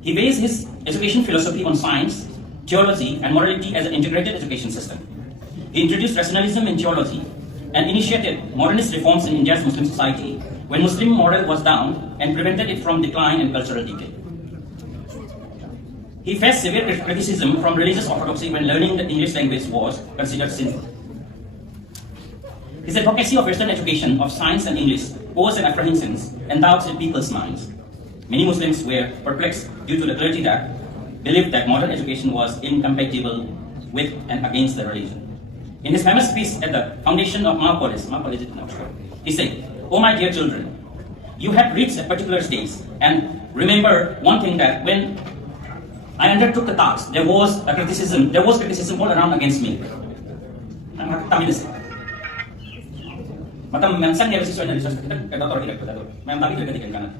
He based his education philosophy on science, theology, and morality as an integrated education system. He introduced rationalism in theology and initiated modernist reforms in India's Muslim society when Muslim moral was down and prevented it from decline and cultural decay. He faced severe criticism from religious orthodoxy when learning the English language was considered sinful. His advocacy of Western education of science and English posed an apprehensions and doubts in people's minds. Many Muslims were perplexed due to the clergy that believed that modern education was incompatible with and against the religion. In his famous speech at the foundation of Manipur, he said, "Oh my dear children, you have reached a particular stage, and remember one thing, that when I undertook the task, there was criticism all around against me. Matam yang sang never sesuai dengan research kita tahu tidak betul. Memang tapi tidak ketika kanan.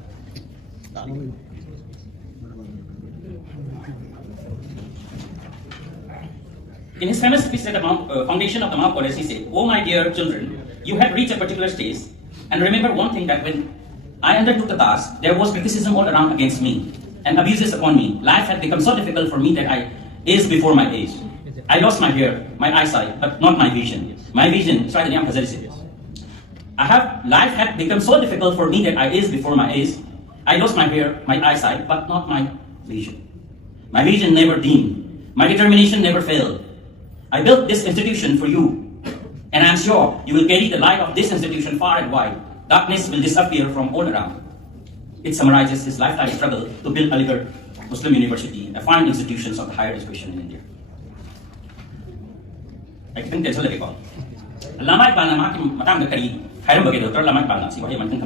In his famous speech at the foundation of the Mount College, he said, "Oh my dear children, you have reached a particular stage, and remember one thing that when I undertook the task, there was criticism all around against me, and abuses upon me. Life had become so difficult for me that I aged before my age. I lost my hair, my eyesight, but not my vision. My vision, life had become so difficult for me that I aged before my age. I lost my hair, my eyesight, but not my vision. My vision never dimmed. My determination never failed. I built this institution for you, and I'm sure you will carry the light of this institution far and wide. Darkness will disappear from all around." It summarizes his lifetime struggle to build Aligarh Muslim University, a fine institution of higher education in India. I think that's all I recall. Lamai Balna Maki Matang Kari, Hiram Bagado, Lamai Balna, see what you might think.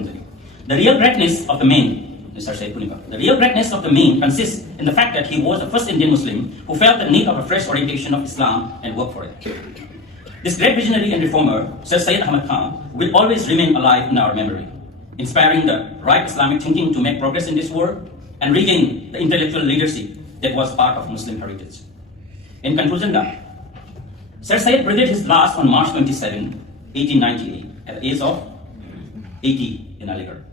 The real greatness of the man, Mr. Syed Punipa, the real greatness of the man consists in the fact that he was the first Indian Muslim who felt the need of a fresh orientation of Islam and worked for it. This great visionary and reformer, Sir Syed Ahmad Khan, will always remain alive in our memory, inspiring the right Islamic thinking to make progress in this world and regain the intellectual leadership that was part of Muslim heritage. In conclusion, Sir Syed breathed his last on March 27, 1898, at the age of 80 in Aligarh.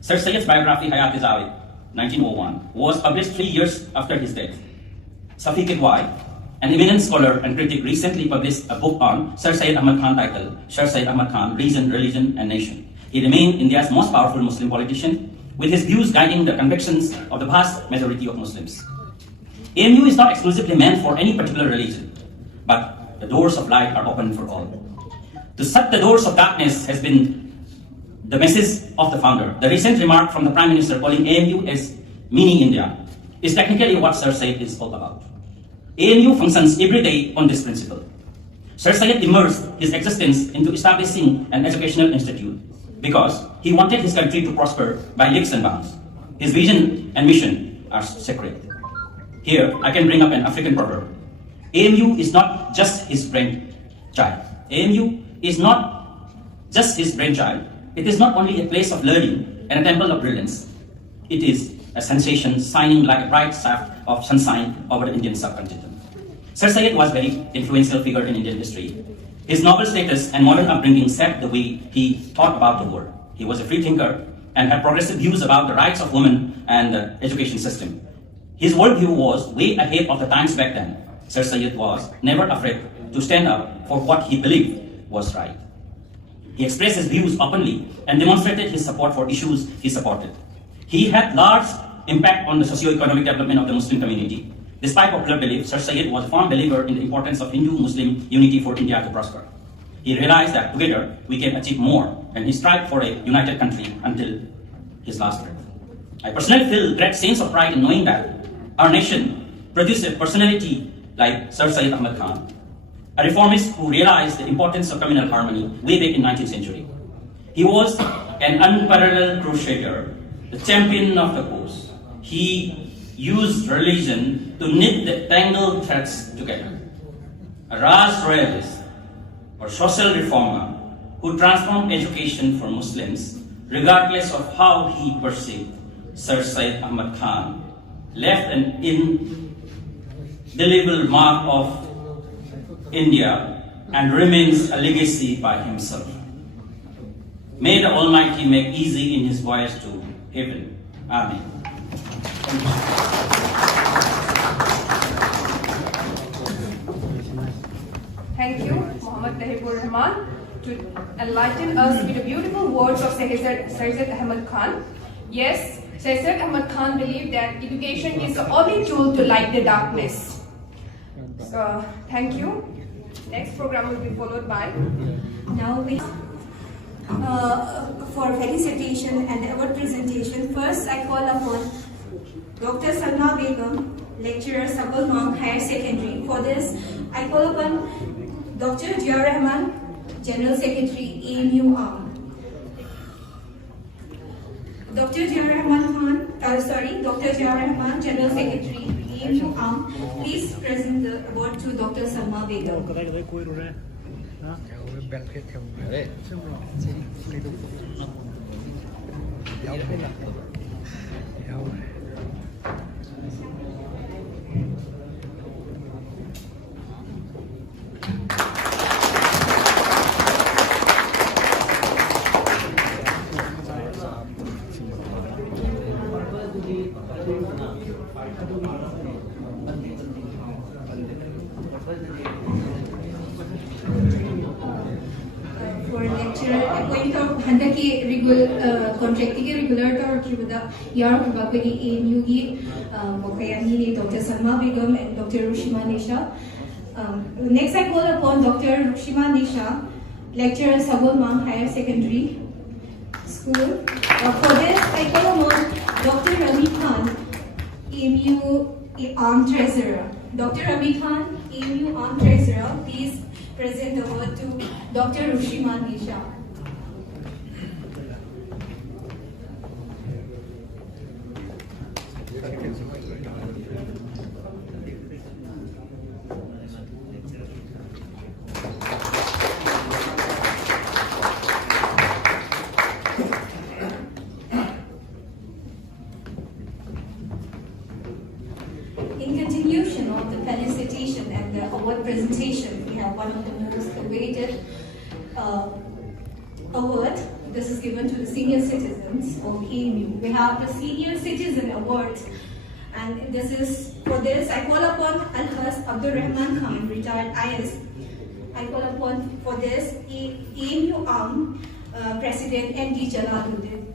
Sir Syed's biography, Hayat-e-Zawed, 1901, was published 3 years after his death. Safiq Wai, an eminent scholar and critic, recently published a book on Sir Syed Ahmad Khan titled Sir Syed Ahmad Khan, Reason, Religion and Nation. He remained India's most powerful Muslim politician, with his views guiding the convictions of the vast majority of Muslims. AMU is not exclusively meant for any particular religion, but the doors of light are open for all. To shut the doors of darkness has been the message of the founder. The recent remark from the Prime Minister calling AMU as mini India is technically what Sir Syed is all about. AMU functions every day on this principle. Sir Syed immersed his existence into establishing an educational institute because he wanted his country to prosper by leaps and bounds. His vision and mission are sacred. Here, I can bring up an African proverb. AMU is not just his brainchild. AMU is not just his brainchild. It is not only a place of learning and a temple of brilliance. It is a sensation shining like a bright shaft of sunshine over the Indian subcontinent. Sir Syed was a very influential figure in Indian history. His noble status and modern upbringing set the way he thought about the world. He was a free thinker and had progressive views about the rights of women and the education system. His worldview was way ahead of the times back then. Sir Syed was never afraid to stand up for what he believed was right. He expressed his views openly and demonstrated his support for issues he supported. He had large impact on the socio-economic development of the Muslim community. Despite popular belief, Sir Syed was a firm believer in the importance of Hindu-Muslim unity for India to prosper. He realized that together we can achieve more, and he strived for a united country until his last breath. I personally feel great sense of pride in knowing that our nation produced a personality like Sir Syed Ahmad Khan, a reformist who realized the importance of communal harmony way back in 19th century. He was an unparalleled crusader, the champion of the cause. He used religion to knit the tangled threads together. A Raj royalist or social reformer who transformed education for Muslims, regardless of how he perceived. Sir Syed Ahmad Khan left an indelible mark of India and remains a legacy by himself. May the Almighty make easy in his voyage to heaven. Amen. Thank you, Muhammad Tahibur Rahman, to enlighten us with the beautiful words of Syed Ahmad Khan. Yes, Syed Ahmad Khan believed that education is the only tool to light the darkness. So, thank you. Next program will be followed by. Now we for felicitation and award presentation. First, I call upon Dr. Salma Begum, lecturer, Sabal Monk Higher Secondary. For this, I call upon Dr. Jiar Rahman, General Secretary, AMU Arm. Dr. Jiar Rahman, General Secretary, AMU arm, please present the award to Dr. Salma Begum. For lecturer appointed of Handaki regular or Kibada Yar Bakari AMU Mokayani, Dr. Salma Begum and Dr. Rushima Nisha. Next I call upon Dr. Rushima Nisha, lecturer Sabulmang Higher Secondary School. For this I call upon Dr. Rami Khan, AMU Armed Treasurer. Dr. Rami Khan, AMU Armed Treasurer, please present the word to Dr. Rushima Nisha. In continuation of the felicitation and the award presentation, we have one of the most awaited award. This is given to the senior citizens of AMU. We have the Senior Citizen Award, and this is for this I call upon Alhas Abdul Rahman Khan, retired IS. I call upon for this AMU Arm President MD Jalaluddin.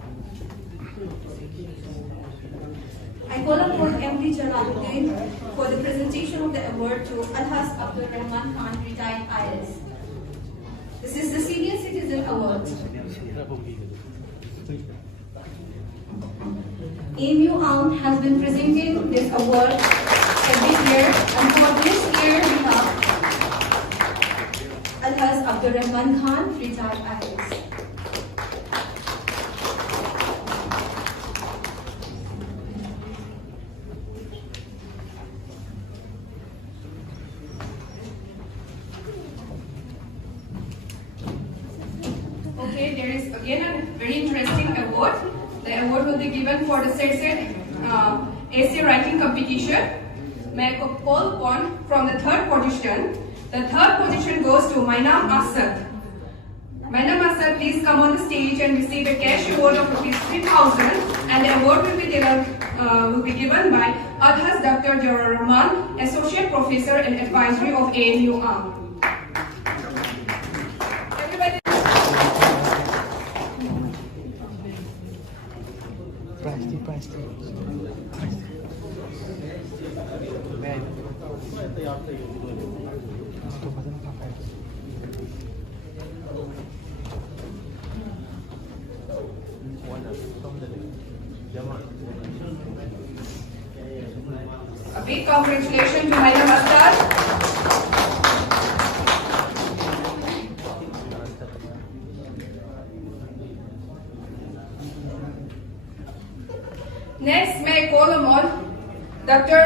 I call upon MD Jalaluddin for the presentation of the award to Alhas Abdul Rahman Khan, retired IS. This is the Senior Citizen Award. AMU Arm has been presenting this award every year, and for this year we have Alhas Abdul Rahman Khan, retired IS. Okay, there is again a very interesting award. The award will be given for the said essay writing competition. May I call upon from the third position. The third position goes to Mainam Asad. Mainam Asad, please come on the stage and receive a cash award of ₹3,000, and the award will be given by Alhas Dr. Jawar Rahman, Associate Professor and Advisory of AMU Arm. A big congratulations to Mainam Asad. Next, may I call upon Dr.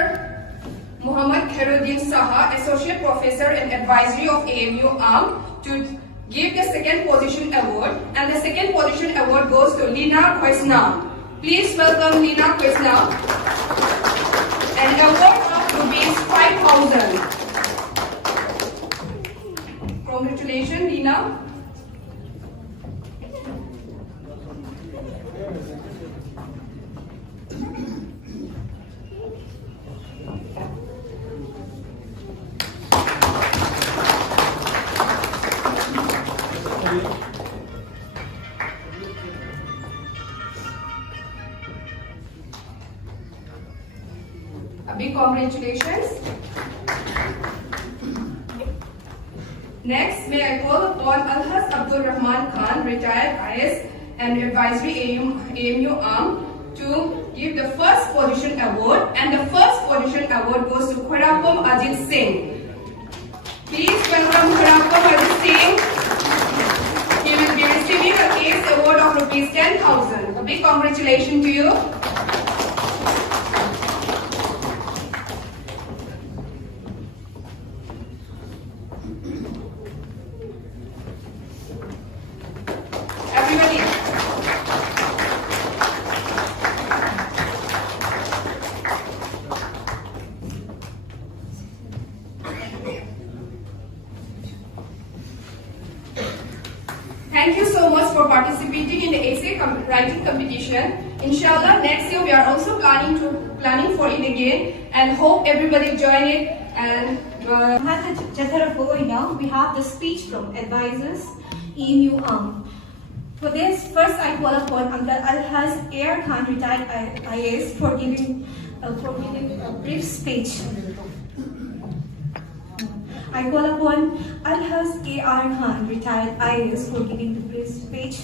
Muhammad Khairuddin Saha, Associate Professor and Advisory of AMU Arm, to give the second position award, and the second position award goes to Lina Kwesna. Please welcome Lina Kwesna. An award of ₹5,000. Congratulations, Lina. A big congratulations. Next, may I call upon Alhas Abdul Rahman Khan, retired IS and Advisory AMU Arm, to give the first position award, and the first position award goes to Khurapum Ajit Singh. Please welcome Khurapum Ajit Singh. He will be receiving a case award of ₹10,000. A big congratulations to you. Thank you so much for participating in the essay writing competition. Inshallah, next year we are also planning for it again, and hope everybody join it. And we have the speech from advisors EMU For this, first I call upon Uncle Alhaz Air Khan, retired IAS, for giving a brief speech. I call upon Alhaz A.R. Khan, retired IAS, for giving the brief speech.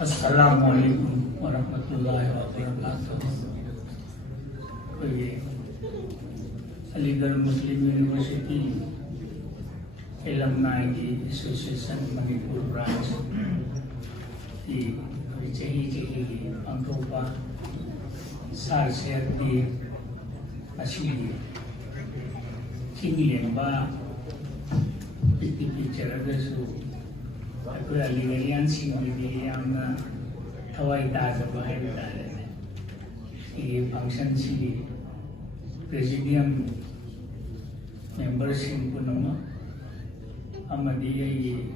Assalamualaikum warahmatullahi wabarakatuh. Aligarh Muslim University Alumni Association Manipur branch di chahi angkopa Syed di asli sini lemba picture su aku Aligarhian sini yang thawai taga bahai tare ini function si presidium members punama amadi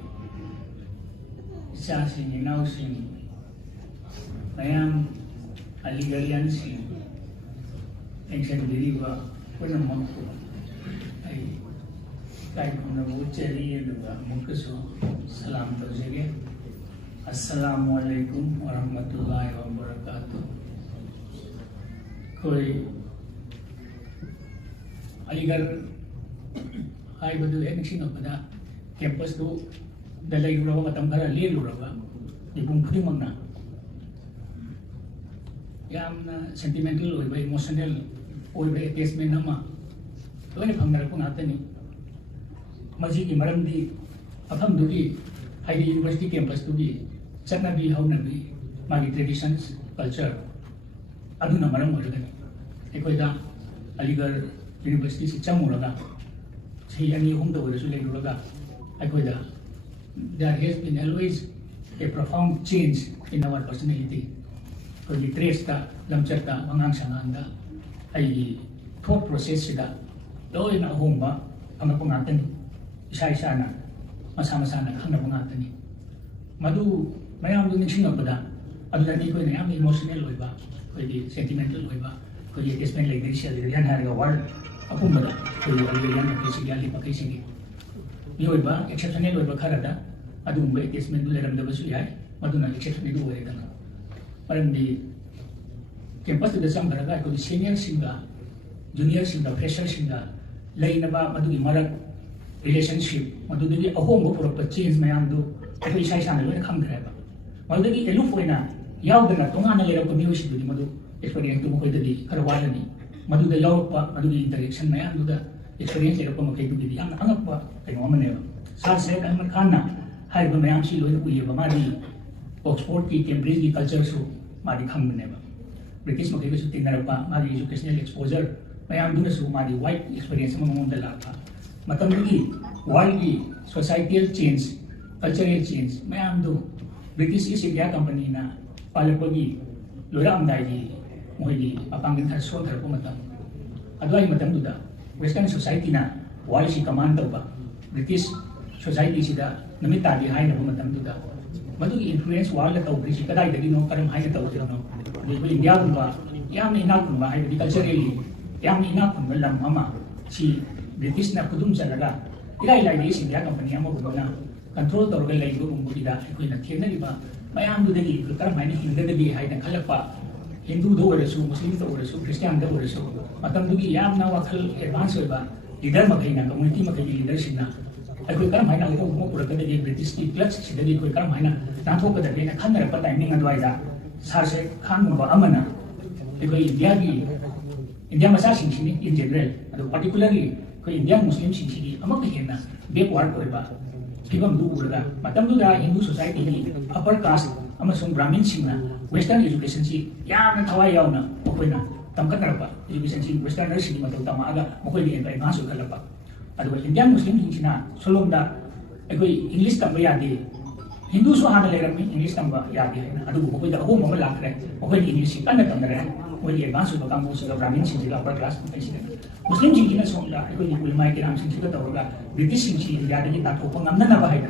isa sing inaw sing mayam Aligarhian sing tension diriwa punama ko ay kay kuna buceri duga mungkeso salam tawjege. Assalamualaikum warahmatullahi wabarakatuh. Koi Aligarh hai badu ek sino pada campus tu dalai rurawa matam khara le rurawa ibung khudi magna yamna sentimental oi ba emotional oi ba attachment nama loi phangnar ko ngatani maji ki maram di apham dugi hai university campus dugi Chanabi Haunabi, Magi traditions, culture, Aduna Maram Muragani. Equida Aligarh University Chamuraga, Sayani Hum the Ursula Duraga, Equida. There has been always a profound change in our personality. Because we trace the Lamchata, Mangang Sananda, a thought process, though in a home, Amapungatani, Shaisana, Masamasana, Hanapungatani. Madu mayam do nixing pada adani ko nayam emotional hoiba ko sentimental hoiba ko attachment like this yan har word apum bada ko yan ko sigali pakai singi yoiba exceptional hoiba kharada adu mbai attachment du leram da basu yai maduna exceptional du hoiga na param di campus da sam baraga ko senior singa junior singa fresher singa laina ba madu imarak relationship madu di ahom go pura change mayam do aku isai sana lo kham khare ba madu di elu foina yaw dana tongana lera ko news di madu experience tu mo ko di khara walani madu da yaw pa madu di interaction maya madu da experience lera ko mo kai di ang angak pa kai mo mane sar se kan man khana hai ba mayam si lo ku ye ba ma di Oxford ki Cambridge ki culture su ma di kham ne ba British mo kai su tinara pa ma di educational exposure mayam duna su ma di white experience mo mo da la pa matam di world ki societal change cultural change mayam do British East India Company na palapagi loram dai moi apangin thar so thar ko matam adwai matam du da western society na world si command ba British society sida namita di hai na matam du da madu influence world ta ubri si kadai da no karam hai ta ubri no ni India ba yam ni na kun ba hai culturally yam ni na kun lam ama si British na kudum jalaga ilai lai East India Company amo ko na control tawga lay go mungkida ako'y nagkena ba mayam do dali karam hai ni hinda dali hai na khalapa Hindu do orasu Muslim do orasu Christian do orasu matam dugi yam na wakal advance ba leader makai na community makai leadership na ako'y karam hai na ko mo pura kada di British ki clutch si dali ko'y karam hai na nato kada na khanara pa timing adwai da sar se khan mo ba amana ako'y India masa sing sini in general ado particularly ko Indian Muslim sing sini amok na backward ko ba Kibam du uraga matam du da Hindu society ni upper caste amasung Brahmin singna western education si yam na thawai yaw na mokoi na tamkat na pa education si western sing mataw tama aga mokoi di entai maso kalapa adu Indian Muslim sing sina solom da agoi English tamba ya di Hindu so hana leram English tamba yadi hai adu ko koi da home ma lak re ko koi English kan tam re ko ye advance ko kam so Brahmin sing ji upper class ko si Muslim ji na so la ko ni ulama ke ram sing ji ta ro British sing ji ya de ta ko ngam na ba hai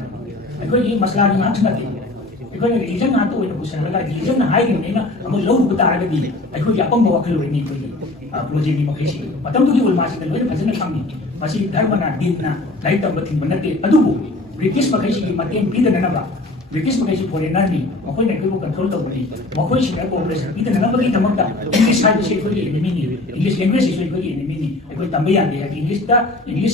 ko ye masla ni ma thna ti ko ni religion na to ko sa la religion na hai ni na amo lo ko ta ga di ko ya pam ba ko ni ko project ni ma ke si patam tu ki ulama si lo ni phajana kam ni masi dharma na din na dai tam ba tin banate adu British ma ke si mateng bi da na ba British mga si foreigner ni, makoy na ikaw control to bali, makoy si ikaw operation. Ito na napagay tamag ta. English side si ikaw enemy ni, English language si ikaw enemy ni. Ikaw tambayan di, English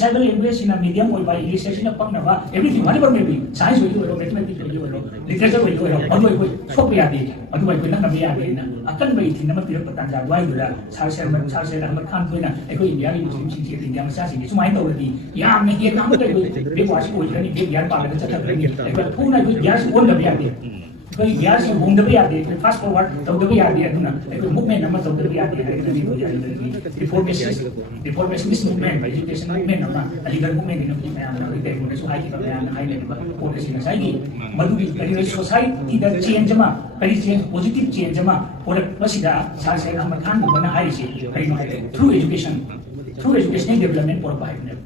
side language na medium or by English section na pang na ba, everything whatever may be, science will do, mathematics will do, literature will do, ano ikaw sopya di, ano ikaw na nabiyan di na. Akan ba itin naman pinagpatan sa why dola, Syed Ahmad Khan ko na, ikaw India ni Muslim si India masasi, sumayin to di. Yang may kaya naman ikaw, bewasi ko ni biar pa na sa tabi. Ikaw puna ikaw all the way because yes you home the way fast forward to the way aduna movement nama to the way reformation is movement education movement nama legal movement ni nama so high level policy na sai madu di society da change ma change positive change ma or masida Syed Ahmad Khan bana hai through education development for a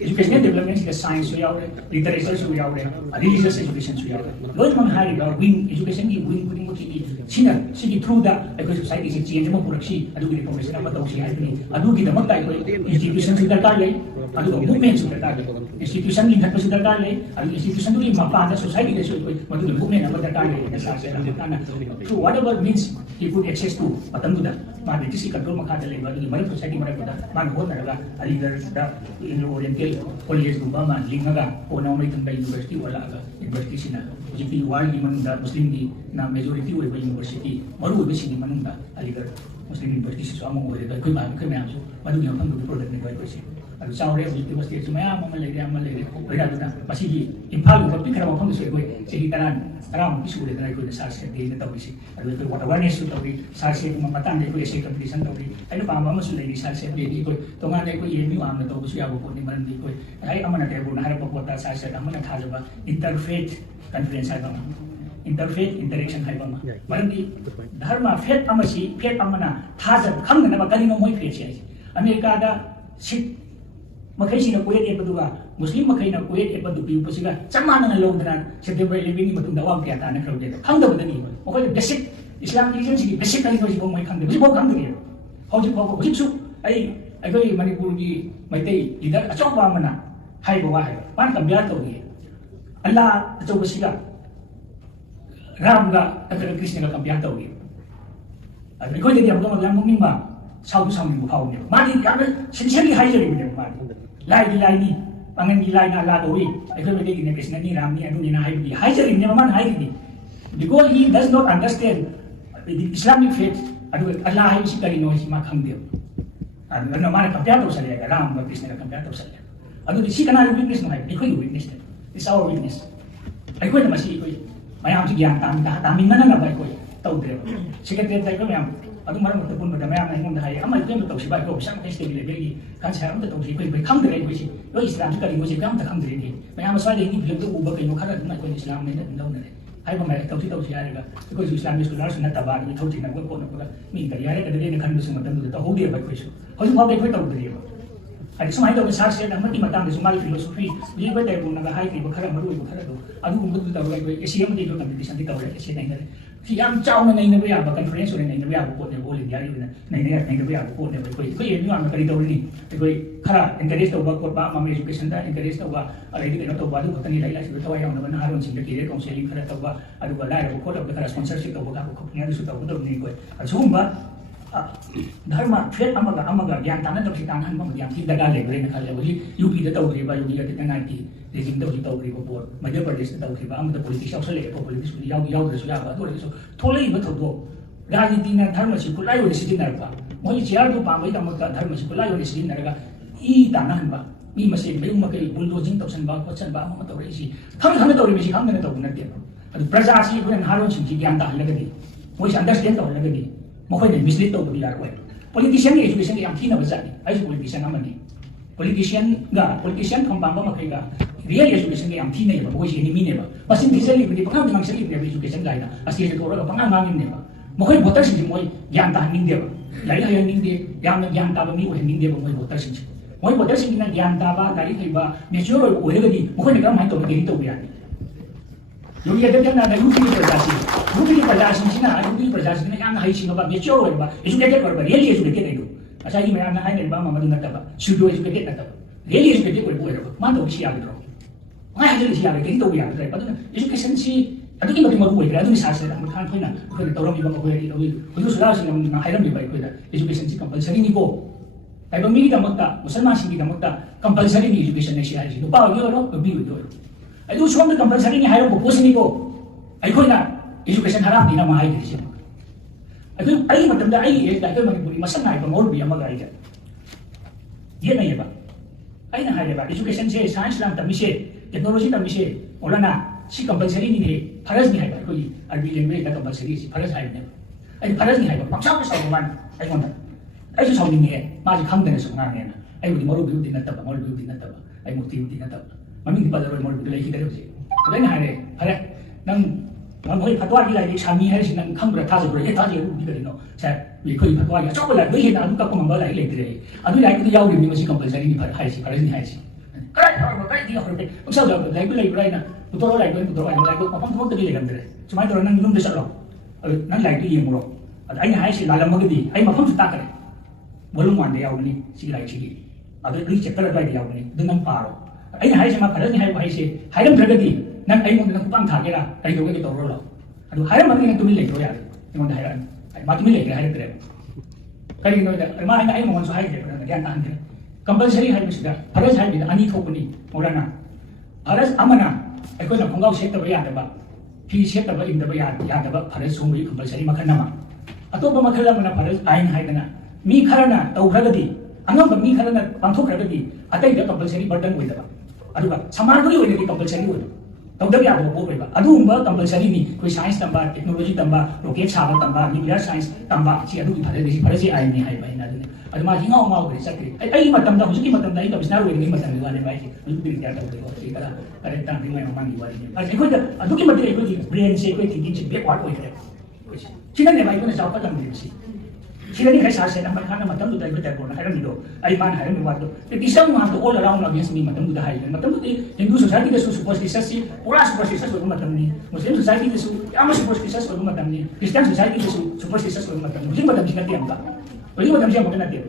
educational development is science so yaw literature so yaw religious education so yaw loy mang hari ba wing education ki wing putting mo ki sina sigi through the because society is change mo purakshi adu ki information ba taw siya ni adu ki damak ta ko institution si darkar le adu movement si darkar le institution ki ghatpa si darkar le adu institution ki mapa da society ke so madu movement ba darkar le sa se kana so whatever means he put access to patam da ma de si control makha da le ba ni mari society mari da man ho na ga ali da in oriental college gumba man lingaga o na mai tanda university wala ga university sina jipi wal di manunda muslim di na majority we university maru be sini manunda aligar muslim university so among we da kai ma so madu ni pang du product ni kai ko si adu saure university so maya ma le ida na masigi Imphal ko pikara ma pang so ko si taran ram isu le dai ko sa se de na tawi si adu ko what awareness to tawi sa se ko matang de ko se competition tawi ai no pa ma so le ni sa se de ko to nga de ko ye mi am na to so ya ko ni man di ko ai amana de bu na har pa ko ta sa se amana tha ba interfaith conference hai ba interfaith interaction hai ba maram di dharma faith amasi faith amana tha ja kham na ba kali no moi faith si America da sit makai sina kuwait e paduga muslim makai na kuwait e padu piu pasiga chamana na long dana September 11 ni matunda wang kya ta na crowd de khangda badani mo ko basic Islam religion si basic kali ko si bo mai khangda bo khangda ni hauji ko su ai ko Manipur gi mai tai leader achok ba mana hai ba hai man kam ya to ni Allah achok basiga ram ga ta Krishna ga kam ya to ni ai ko de diam ko ma mong ba sau ni mo phau ni ma ni ka sincerely hai jeri ni ma lai ni pangan di lai na la doi ai ko me ni Krishna ni ram ni anu ni na hai ni hai jeri ni man hai ni because he does not understand the Islamic faith adu Allah hai si kali no si ma khang de adu na ma ka pya to sa le ga ram ba Krishna ka pya to sa le adu si kana witness no hai ai ko witness is our witness ai ko na ma si ko mayam si gyan tam min na na ba ko tau de secretary tai ko mayam adu maram ta pun ba mayam ai ngon hai ama ke to si ba ko sang te ste le be kan sa ram ta to si ko khang de ko si yo Islam si kali ko si kam ta khang de ni mayam sa le ni bi to ba ke no khara na ko Islam ne na ne hai ba mai to si ya ga ko Islam ni scholar na ta ba ni thau ti na ko na ko mi ka ya re ka de ne kan bi su ma tam to ho de ba ko si ho si ba ke ko to de ai so mai to sa se na ma ti ma tam de su ma philosophy ni ba de ko na ga hai ki ba khara ma ru ba khara do adu ko bu ta ba ko e si am de to tam de san de ka re si na ne si am chao na ngai na ba ya ba conference ne ngai na ba ya ko ne bo le ya ri na ngai na ba ya ko ne ba ko ye ni ma ka ri to ni ko khara encourage to ba ko ba ma education da encourage to ba ai di no to ba du ko tani lai la si to wa ya na ba na haron sin de ke counseling khara to ba adu ba lai ko to khara sponsorship to ba ko ne su to ko ni ko a ba dharma faith amaga gyan tanan to si tanan ba gyan ti daga le bre na khale boli UP da to ri ba UP da tinga ti regime to ri ko por Madhya Pradesh da to ri ba am da politics so le ko politics ni yaw da so ya ba to so tholei ba to do rajniti na dharma si kulai o si dinar ba mo ji jar do pa mai da ma dharma si kulai o si dinar ga I tanan ba mi ma se me ma kai bulldozer to san ba ko san ba ma to ri si khang to ri si khang na to na te adu praja si ko na haron sin ji gyan ta la ga ni mo si understand to la ga ni mo ko ni mislead to bi la ko politician ni education yang kina ba zani ai politician amani politician kham ba ma kai ga real education ke am thi nei ba ko si ni mi ne ba pasin diesel ni pa khang mang seli ne education lai na asi se thora ka panga ngam ne ba mo khoi voter sin moi gyan ta ning de ba lai ha ning de yam na gyan ta ba mi ko ning de ba moi voter sin moi voter sin na gyan ta ba lai thai ba mature ko he ga di mo khoi ne ka mai to ke to ya yo ye de na da yuti prajasi sina yuti prajasi ne yang hai sin ba mature ba educated ba really educated ai do asa ni ma na hai ne ba ma ma na ta ba pseudo educated na ta really educated ko ba ma to si ya do ngai ha de si ya ke to ya ba ba education si aduki mati maru oi adu ni sa sa ma khan thoina ko ne tawram ba ko ye ko su la sin na hairam ba ko da education si compulsory ni ko ai ba mi da makta musalman sin da makta compulsory ni education ne si ai no ba yo ro bi yo ai du shom da compulsory ni hairam ko posi ni ko ai ko na education haram ni na ma hai de si ai matam da ai e da ko Manipuri masang ai ba mor bi ama ga ai ye na ye ba ai na hai ba education se science lang tam se technology tam se ola na si compulsory ni ne faras ni hai ba ko arbi language da compulsory si faras hai ne ai faras ni hai ba paksa ka sa man ai ngon ai su ni ne ma ji khang de so nga ne na ai udi moru bi udi na ta ba moru bi udi na ta ba ai mukti udi na ta ba mami di pa da ro moru bi lai ki da ro si ai na hai ne phare nang nang hoi fatwa di lai cha mi hai si nang khang bra tha so ro ye ta ji ru bi da no sa wi ko fatwa ya chok la wi na du ka ko ma lai le de adu lai ku yau ni ma si compulsory ni hai si faras ni hai si kai kai di ho ro pe sa da lai bi lai rai na puto lai ko puto lai ko pam pam de le gam de chumai to nang lum de sa ro nang lai tu yeng ro ai na hai si la lam ma di ai ma pham ta ka bolum wan de yau ni si lai chi adu ri chapter da yau ni de nang pa ro ai na hai si ma faras ni hai ba hai si hai ram da di nang ai mo nang pang tha ke ra ai do ke to ro lo adu hai ram ma ni tu mi le ro ya ni hai ram ai ma tu mi le ke hai de kai no da ma ai mo so hai ke na ya na han compulsory hai bi da faras hai bi da ani thok ni orana faras amana ai ko na khongau set ta ba ya da ba fi set ta ba in da ba ya da ba faras so mi compulsory ma khan na ma ato ba ma khala ma faras ai hai da na mi kharana tau ra ga di angam ba mi kharana pang thok ra ga di atai da compulsory burden oi da ba adu ba samar gi oi ni compulsory oi tau da ya bo bo ba adu ba compulsory ni ko science tamba technology tamba rocket sa ba tamba nuclear science tamba chi adu ki faras ai ni hai ba ina da adu ma hinga ma ba sa ki ai matam da huski matam da ina bisna ro ni matam ni wa ne ba ki ni bi ya da ko chi kala kare ta ni ma ma ni wa ni ai ko da adu ki matam ko ji brain se ko thinking se backward oi kare chi na ne ba ko na sa pa tam ni si chi na ni kai sa se na ma khana matam du da ko ta ko na hai ni do ai man hai ni wa do the islam have to all around against me matam du da hai matam du hindu society ke su superstitious si pura superstitious ko matam ni muslim society ke su ama superstitious ko matam ni christian society ke su superstitious ko matam ni matam ji na ti am ka Bagi macam siapa kena dia.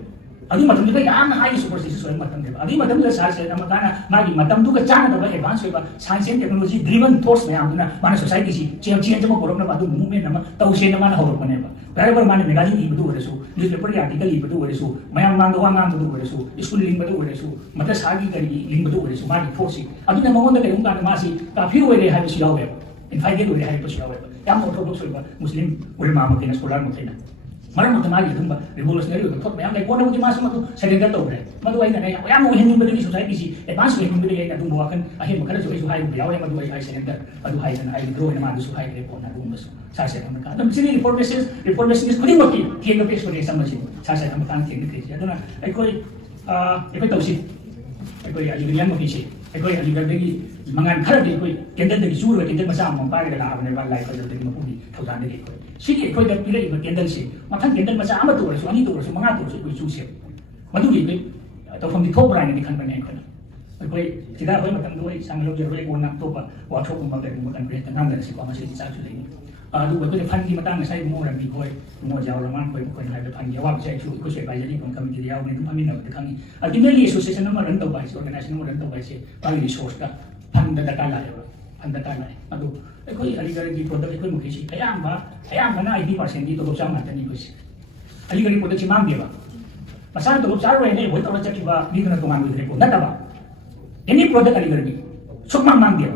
Adi macam juga yang high superstitious orang macam dia. Adi macam juga sahaja nama kana magi macam tu kecana tu bagi advance sebab science and technology driven force macam tu na mana society si ciam cuma korang na batu movement nama tahu saya nama na horor mana ba. Wherever mana magazine ibu tu ada su, newspaper article ibu tu ada su, mayang mang doang mang tu ada su, school link tu ada su, mata sagi kali link tu ada su, magi force. Adi nama orang dah kerumkan masih tapi orang dah harus silau web. In fact dia orang harus silau web. Yang orthodox sebab Muslim ulama mungkin sekolah mungkin. Marang mo tamagi tumba revolutionary ko thot mayam dai ko na mo mas mo surrender to bre madu ai na ai ya mo hin nimbe ni society si advance ko nimbe ai na dum wakan ahe mo kana so ai so hai ya ai madu ai surrender adu hai na ai grow na madu so hai ko na dum so sa sa kam ka dum sini reformation is kuni mo ki ke no peso ni sama si sa sa kam kan ke ni ke adu na ai ko to si ai ko ai ni mo ki si ai ko ai ni mangan khara di ko kendal de suru ke kendal masa mo pa ga la ne ba lai ko de mo pu di thodan de ko Sini kau dah pilih ikut kendal sih, macam kendal macam apa tu orang, ani tu orang, mengapa tu orang kau susah. Madu ni, atau from the top rank ni kan banyak kan. Kau tidak kau macam tu, sangat lama jadi kau nak tu apa, waktu kau makan makan kereta tengah dan sekolah masih di sana lagi. Tu betul dia fan di mata saya mau orang di mau jauh lama kau ada fan jawab saya kau saya bayar ni kami jadi jauh ni tu kami nak dekangi. Ultimately association nama rentu baik, organisasi nama rentu baik sih, paling resource dah, fan dah kalah ya. Anda tanya, aduh, ekoi aligar di produk ekoi mungkin sih, ayam mana 80% di tolong sama tadi koi, aligar di produk cimam dia ba, pasal tolong cara ini, boleh tolong cek juga di mana tungan itu repot, nada ba, ini produk aligar di, sukma mang dia,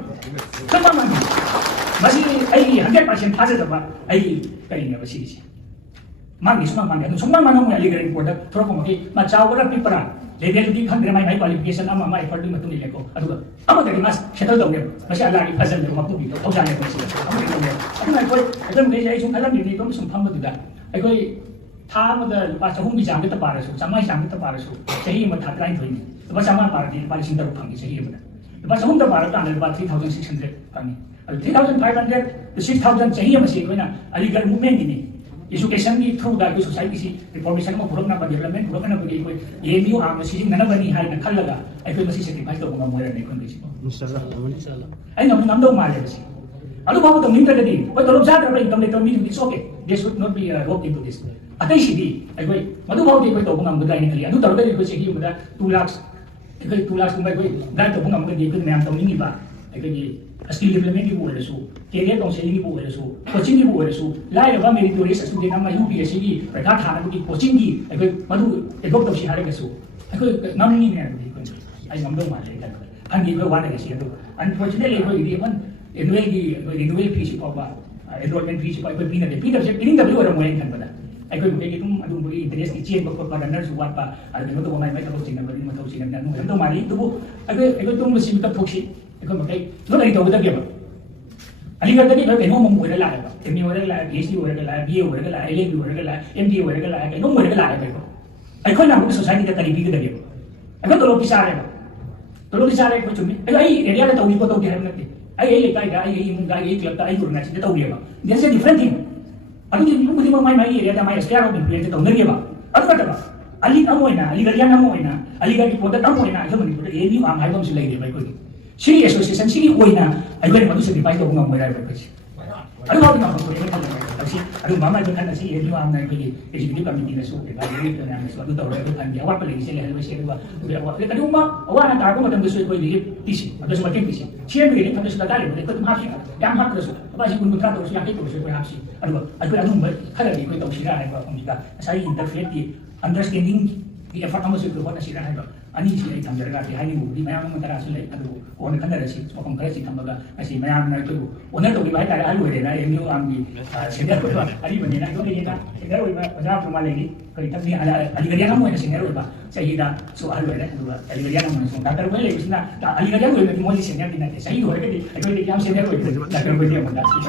masih ay 100% hasil apa, ay kayaknya masih sih, mang sukma mang dia, sukma mang mau aligar di produk, terus mungkin macam orang pipera. Level di kan ramai qualification ama effort di matung ni leko. Aduh, ama dari mas settle dong dia. Masih ada lagi pasal di waktu itu. Tahu jangan masih. Ama itu dia. Aku nak kau, aku mungkin saya cuma alam ini kau sempat mahu tidak. Aku tham ada pas cahung bijang kita parasu, sama bijang kita parasu. Sehingga mata lain tu ini. Lepas sama parti paling cinta rupang sehingga mana. बस हम तो बारह का अंदर बात 3,600 कमी 3,500 to 6,000 चाहिए मसी कोई ना अलीगढ़ मूवमेंट ही नहीं एजुकेशन की थ्रू दा कोई सोसाइटी सी रिफॉर्मेशन में पुरम ना डेवलपमेंट पुरम ना कोई कोई ये भी आम मसी नना बनी है ना खल लगा आई कोई मसी सेक्रीफाइस तो होगा मोरे नहीं कोई इंशाल्लाह आई नम नम दो मारे मसी अनु बाबू तो निंदा दे कोई तो लोग जाते हैं income letter me this okay this should not be rock into this अतई सी दी आई कोई मधु बाबू कोई तो होगा मुद्दा नहीं अनु तो कोई से की मुद्दा 2 लाख कोई 2 लाख में कोई दाई तो होगा मुद्दा ये कोई मैं तो नहीं बा आई स्किल डेवलपमेंट की बोल रहे सो कैरियर काउंसलिंग की बोल रहे सो कोचिंग की बोल रहे सो लाइव बा मेरिटोरियस स्टूडेंट हम यूपीएससी की परीक्षा थाना की कोचिंग की कोई मधु एडोप तब सिहारे के सो कोई नमनी ने आई नंबर मारे का हंगी को वाले के तो अनफॉर्चुनेटली कोई ये मन एनुअल फीस पापा एनरोलमेंट फीस पापा कोई पीने पी तब से पिनिंग तब और मोइन खन बता आई कोई मुझे तुम अदुम बुरी इंटरेस्ट की चेन को रनर से वाट पा अरे तो मैं तो चिन्ह बड़ी मत चिन्ह ना हम तो मारी तो अगर तुम मशीन तब फोक्सी एको मकै नो नहीं तो उधर गेम अलीगढ़ तक भाई नो मम होरे लाए बा एमई होरे लाए पीएचडी होरे लाए बीए होरे लाए एलएलबी होरे लाए एमडी होरे लाए नो होरे लाए भाई अखो ना हम सोसाइटी का तरीबी के दगे अखो तो लोग पिसारे बा तो लोग पिसारे को चुमी आई एरिया का तौली को तो के हम नते आई लेकाई का आई मुंगा आई क्लब का आई गुरना से तो लेबा there is a different thing अदु जी मुदी माई एरिया का माई स्पेयर ऑफ इन्फ्लुएंस तो नगे बा अदु का अली अमोइना अलीगढ़ या नमोइना अलीगढ़ की पोता अमोइना जो मणिपुर ए न्यू आम हाइबम से लेगे भाई कोई सिरी एसोसिएशन सिरी ओइना अगोय मधु से डिवाइड होगा मोरा बकस अरु बाबू ना को ये तसी अरु मामा जो खाना सी ये भी आम ना कोई एग्जीक्यूटिव कमिटी ने सो के बारे में तो नाम सो अदु तो रे खान दिया वाट ले से ले से वा ले कदु मा वा ना का को मतलब सो कोई लिगे टीसी अदु से मके टीसी छे में ले फंदे सो डाले बोले तो माफी या माफ कर सो बाजी कुन का तो या के तो सो कोई हाफसी अरु अदु बर खला भी कोई तो सिरा है बा कमिटी सारी इंटरफेयर की अंडरस्टैंडिंग की एफर्ट हम से को होना सिरा है अनि से आई थमजरगा के हानि मुदी मयाम म तरा सुले अदु ओन खंदर से सोकम खरे सी थमगा असि मयाम न तो ओन तो बिबाय तारा आलु रे ना एमयू आमगी सेंटर को अली बने ना तो के ना सेंटर ओइ पंजाब तो मालेगी कोई तबनी अलीगढ़ हम ओइ सेंटर ओइ बा सहीदा सो आलु रे अलीगढ़ हम सो डॉक्टर बोले उसना अलीगढ़ हम ओइ मोली सेंटर दिन के सही होरे के कोई के हम सेंटर ओइ डॉक्टर बोले हम दा सी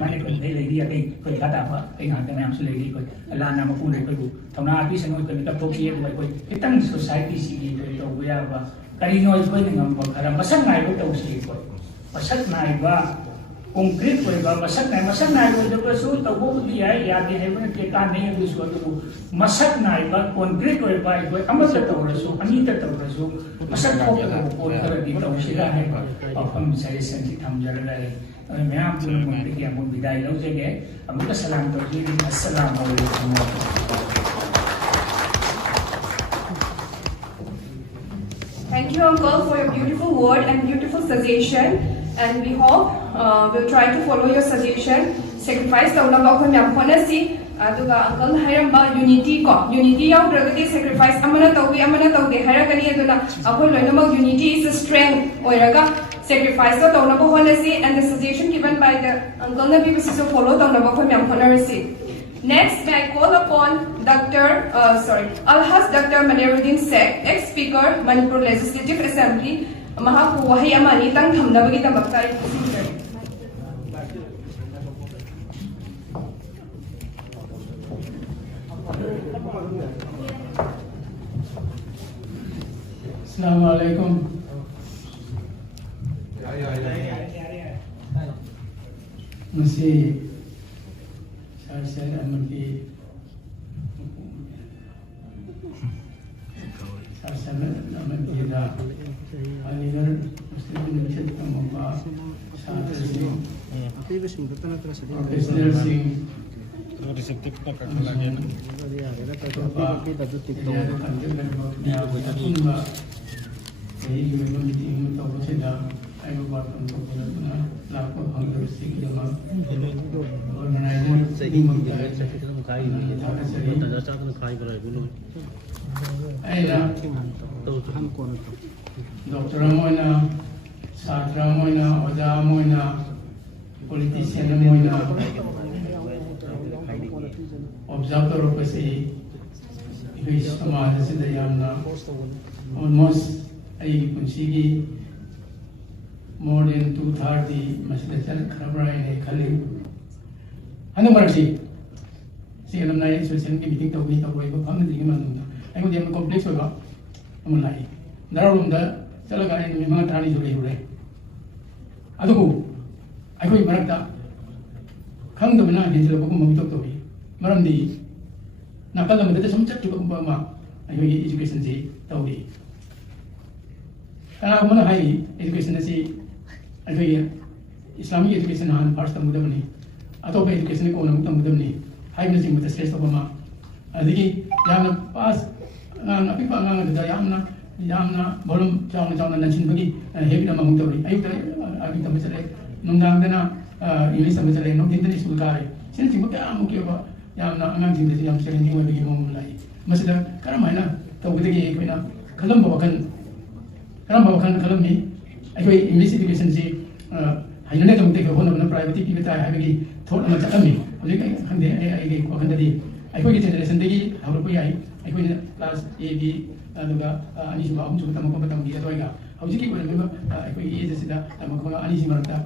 माने को दे ले दिया के कोई खाता बा कहीं हां के नाम से लेगी कोई अल्लाह नाम को ले कोई थौना आदमी से कोई तब तो किए कोई कितन सोसाइटी सी तो बुया बा कहीं नो कोई नहीं हम खरा मसक नाय को तो उसी को मसक नाय बा कंक्रीट कोई बा मसक नाय को जब सो तो वो भी है याद है मन के का नहीं है सो तो मसक नाय बा कंक्रीट कोई बा कोई अमल तो रसो अनी तो रसो मसक को को कर दी तो उसी है और हम सजेशन से हम जर रहे और मैं आप लोगों को के हम विदाई लो जगह हम का सलाम तो जी अस्सलाम वालेकुम। Thank you, Uncle, for your beautiful word and beautiful suggestion. And we hope we'll try to follow your suggestion. Sacrifice the ulama ko myam honasi. Aduga Uncle hairamba unity ko. Unity yaw dragati sacrifice amana tawde hairagani aduna. Ako loinama unity is a strength. Oiraga sacrifice the ulama honasi, and the suggestion given by the Uncle na people so follow the ulama ko myam honasi. Next, may I call upon Alhas Dr. Maniruddin Sek, ex-speaker, Manipur Legislative Assembly, Mahapu Wahi Amani Tang Thamnabagi Tamaktai. Assalamu alaikum. Masih saya amati saya amati dah aligar Muslim University Manipur Professional Singh Doktor Moina, Satra Moina, Oda Moina, politician Moina, observer of the Vishama Sidayamna, almost a Kunsigi, more than 230 Masjid Kabra in a Kali. Hanamarsi, see alumni association meeting the week of Wake of Hungary. I would have a complex of Amulai. There are चलगा नुमित मंगा तरानी जो लेहुरे अदुबु अखोई मरक्ता खंगदबना हेंजलबगुम ममितोक तोबी मरमदी नाकल अमदते सम चट्टुबगुम मा अखोई education से तौरी कनागुमना high education से अखोई Islamic education हान first तमुदबनी अतोप education को नमुक तमुदबनी हाइबना सिंग स्ट्रेस तबमा अदगी यामना पास ngang api pa ngang da yamna bolum chauna nansin bagi hebi na mamung tori ayu da abi ta mesale nungdang dana english ta mesale no din da school kare sin ting ba amu ke ba yamna angang jing da yam selen ding bagi mom lai masala karamai na ta ugde ge ko na kalam ba kan kalam ni ayu english education si haina ne ta ugde ko na private ki ta ha bagi thod ma cha ami oli kai khande ai ge ko khande di ayu ge generation degi haru ko yai अखोई class A B अनीसुब अहमसुब तमको मतम दी अदोइगा हौजिकी ओइबा अखोई ए जसिदा तमको अनीसि मरता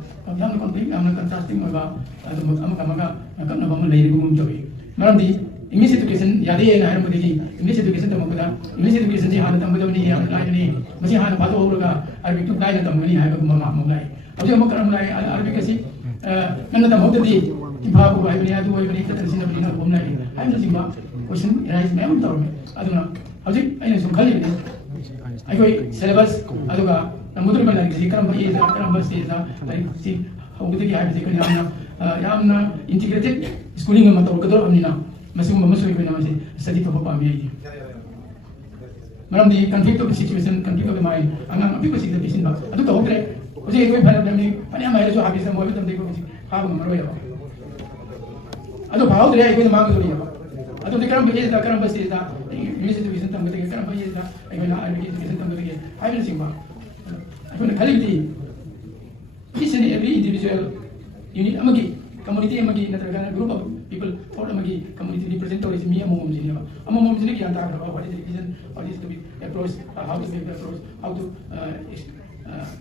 यामना conflict यामना contrasting ओइबा अदुम अमका कन्ना बम लेरिगुम जबि मरमदी English education यादे ना हरमदगी इंग्लिश एजुकेशन तमकोदा इंग्लिश एजुकेशन जी हाना तमदबनी याम लाइनी मसी हाना बातो होरगा अरबिक टु लाइन तमगनी हाइबा ममा मगलाई हौजि अमक करम लाई अरबिक kasi कन्ना तमहोददी इफाबु हाइबनी अदु ओइबनी ततरसिना बलिना बोमलाई हाइबना सिंबा क्वेश्चन राइज मैम तौर अदुना हौजिक अइना सुम खलिबनी अखोई सिलेबस अदुगा मुद्र में लगी करम ये करम बस ये तारीख सी हौगदगी हाइबसी कनि यामना इंटीग्रेटेड स्कूलिंग में मतौ कदर हमनिना मसिम मसुई कोइना मसे स्टडी तो पामी आई मरम दी conflict of situation conflict of mind अंगांग अभी कुछ इधर पिसिन बा अदु तो होतरे उजे कोई फरक नहीं पने हमारे जो हाबिस मोबे तम देखो कुछ हाब मरो या अदु भावदरे कोई मांग जोड़ी या अदु करम बजे दा करम बस दा इंग्लिश एजुकेशन तम गते करम बजे दा अइना अरबिक एजुकेशन तम गते हाइबन Simba अखोना खलिबदी each and every individual unit amagi community amagi natraga group of people or amagi community represent or is me among jini ki anta what is the vision, what is to be approach, how to make the approach, how to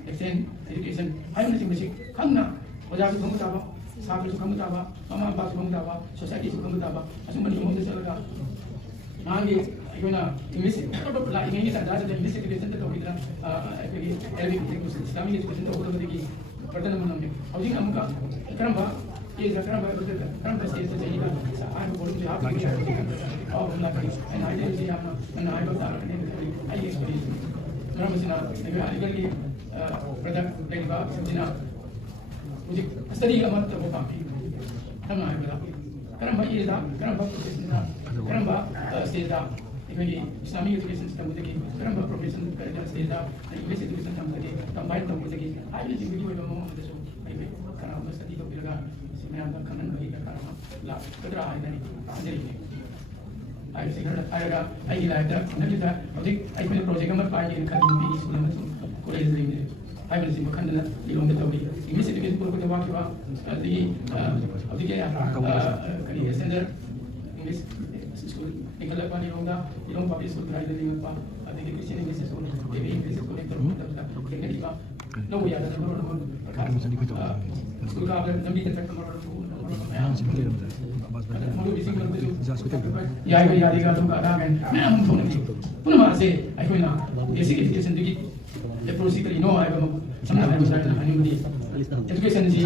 extend education haibna sing basic khangna oja su khang taba sabri su khang taba mama ba su khang taba society su khang taba asumani mo de salaga आगे Ikauna English ला English दा दा English education तो होइदा अखोई Arabic Islamic education तो होइदा की पर्दन मनम हौजिक अमुका करमबा ये करमबा करमबा से चाहिदा आइ बोल जे आप और ना करी एंड आई जे आप ना आई बता रहे आई एक्सपीरियंस करमबसिना एबे आलिगल की प्रोडक्ट देखबा समझिना मुझे स्टडी अमत तो पापी तम आई बता करमबा ये दा करमबा प्रोफेशनल करमबा स्टेज दा इकोई इस्लामिक एजुकेशन सिस्टम मुझे करमबा प्रोफेशनल करजा स्टेज दा इंग्लिश एजुकेशन तम मुझे कंबाइन तम मुझे आई जी वीडियो में मो मुझे सो आई करमबा स्टडी तो बिरगा सिमया दा खनन बगी का करमबा ला कदरा आई नहीं अंजलि आई से कर आएगा आई लाइफ दा नबी दा अभी आई में प्रोजेक्ट में पाई इन कर भी स्कूल में कॉलेज में आई बन सिम खंडना इलोंग दा तबी इंग्लिश एजुकेशन को तो वाक्य वा अभी अभी क्या करी स्टैंडर्ड इंग्लिश स्कूल निकल पानी होगा इलोंग पब्लिक स्कूल ड्राइव नहीं होगा अभी के Christian English school AB English school एक तरफ देखने की बात नो याद है नंबर स्कूल का आपने नंबर तक नंबर मोडू बिसिंग करते जो यार कोई याद का तो कहा मैं हम फोन नहीं पुनः मार से आई कोई ना बेसिक एजुकेशन दी अप्रोच करी नो आई बम समझा है मुझे नहीं मुझे एजुकेशन जी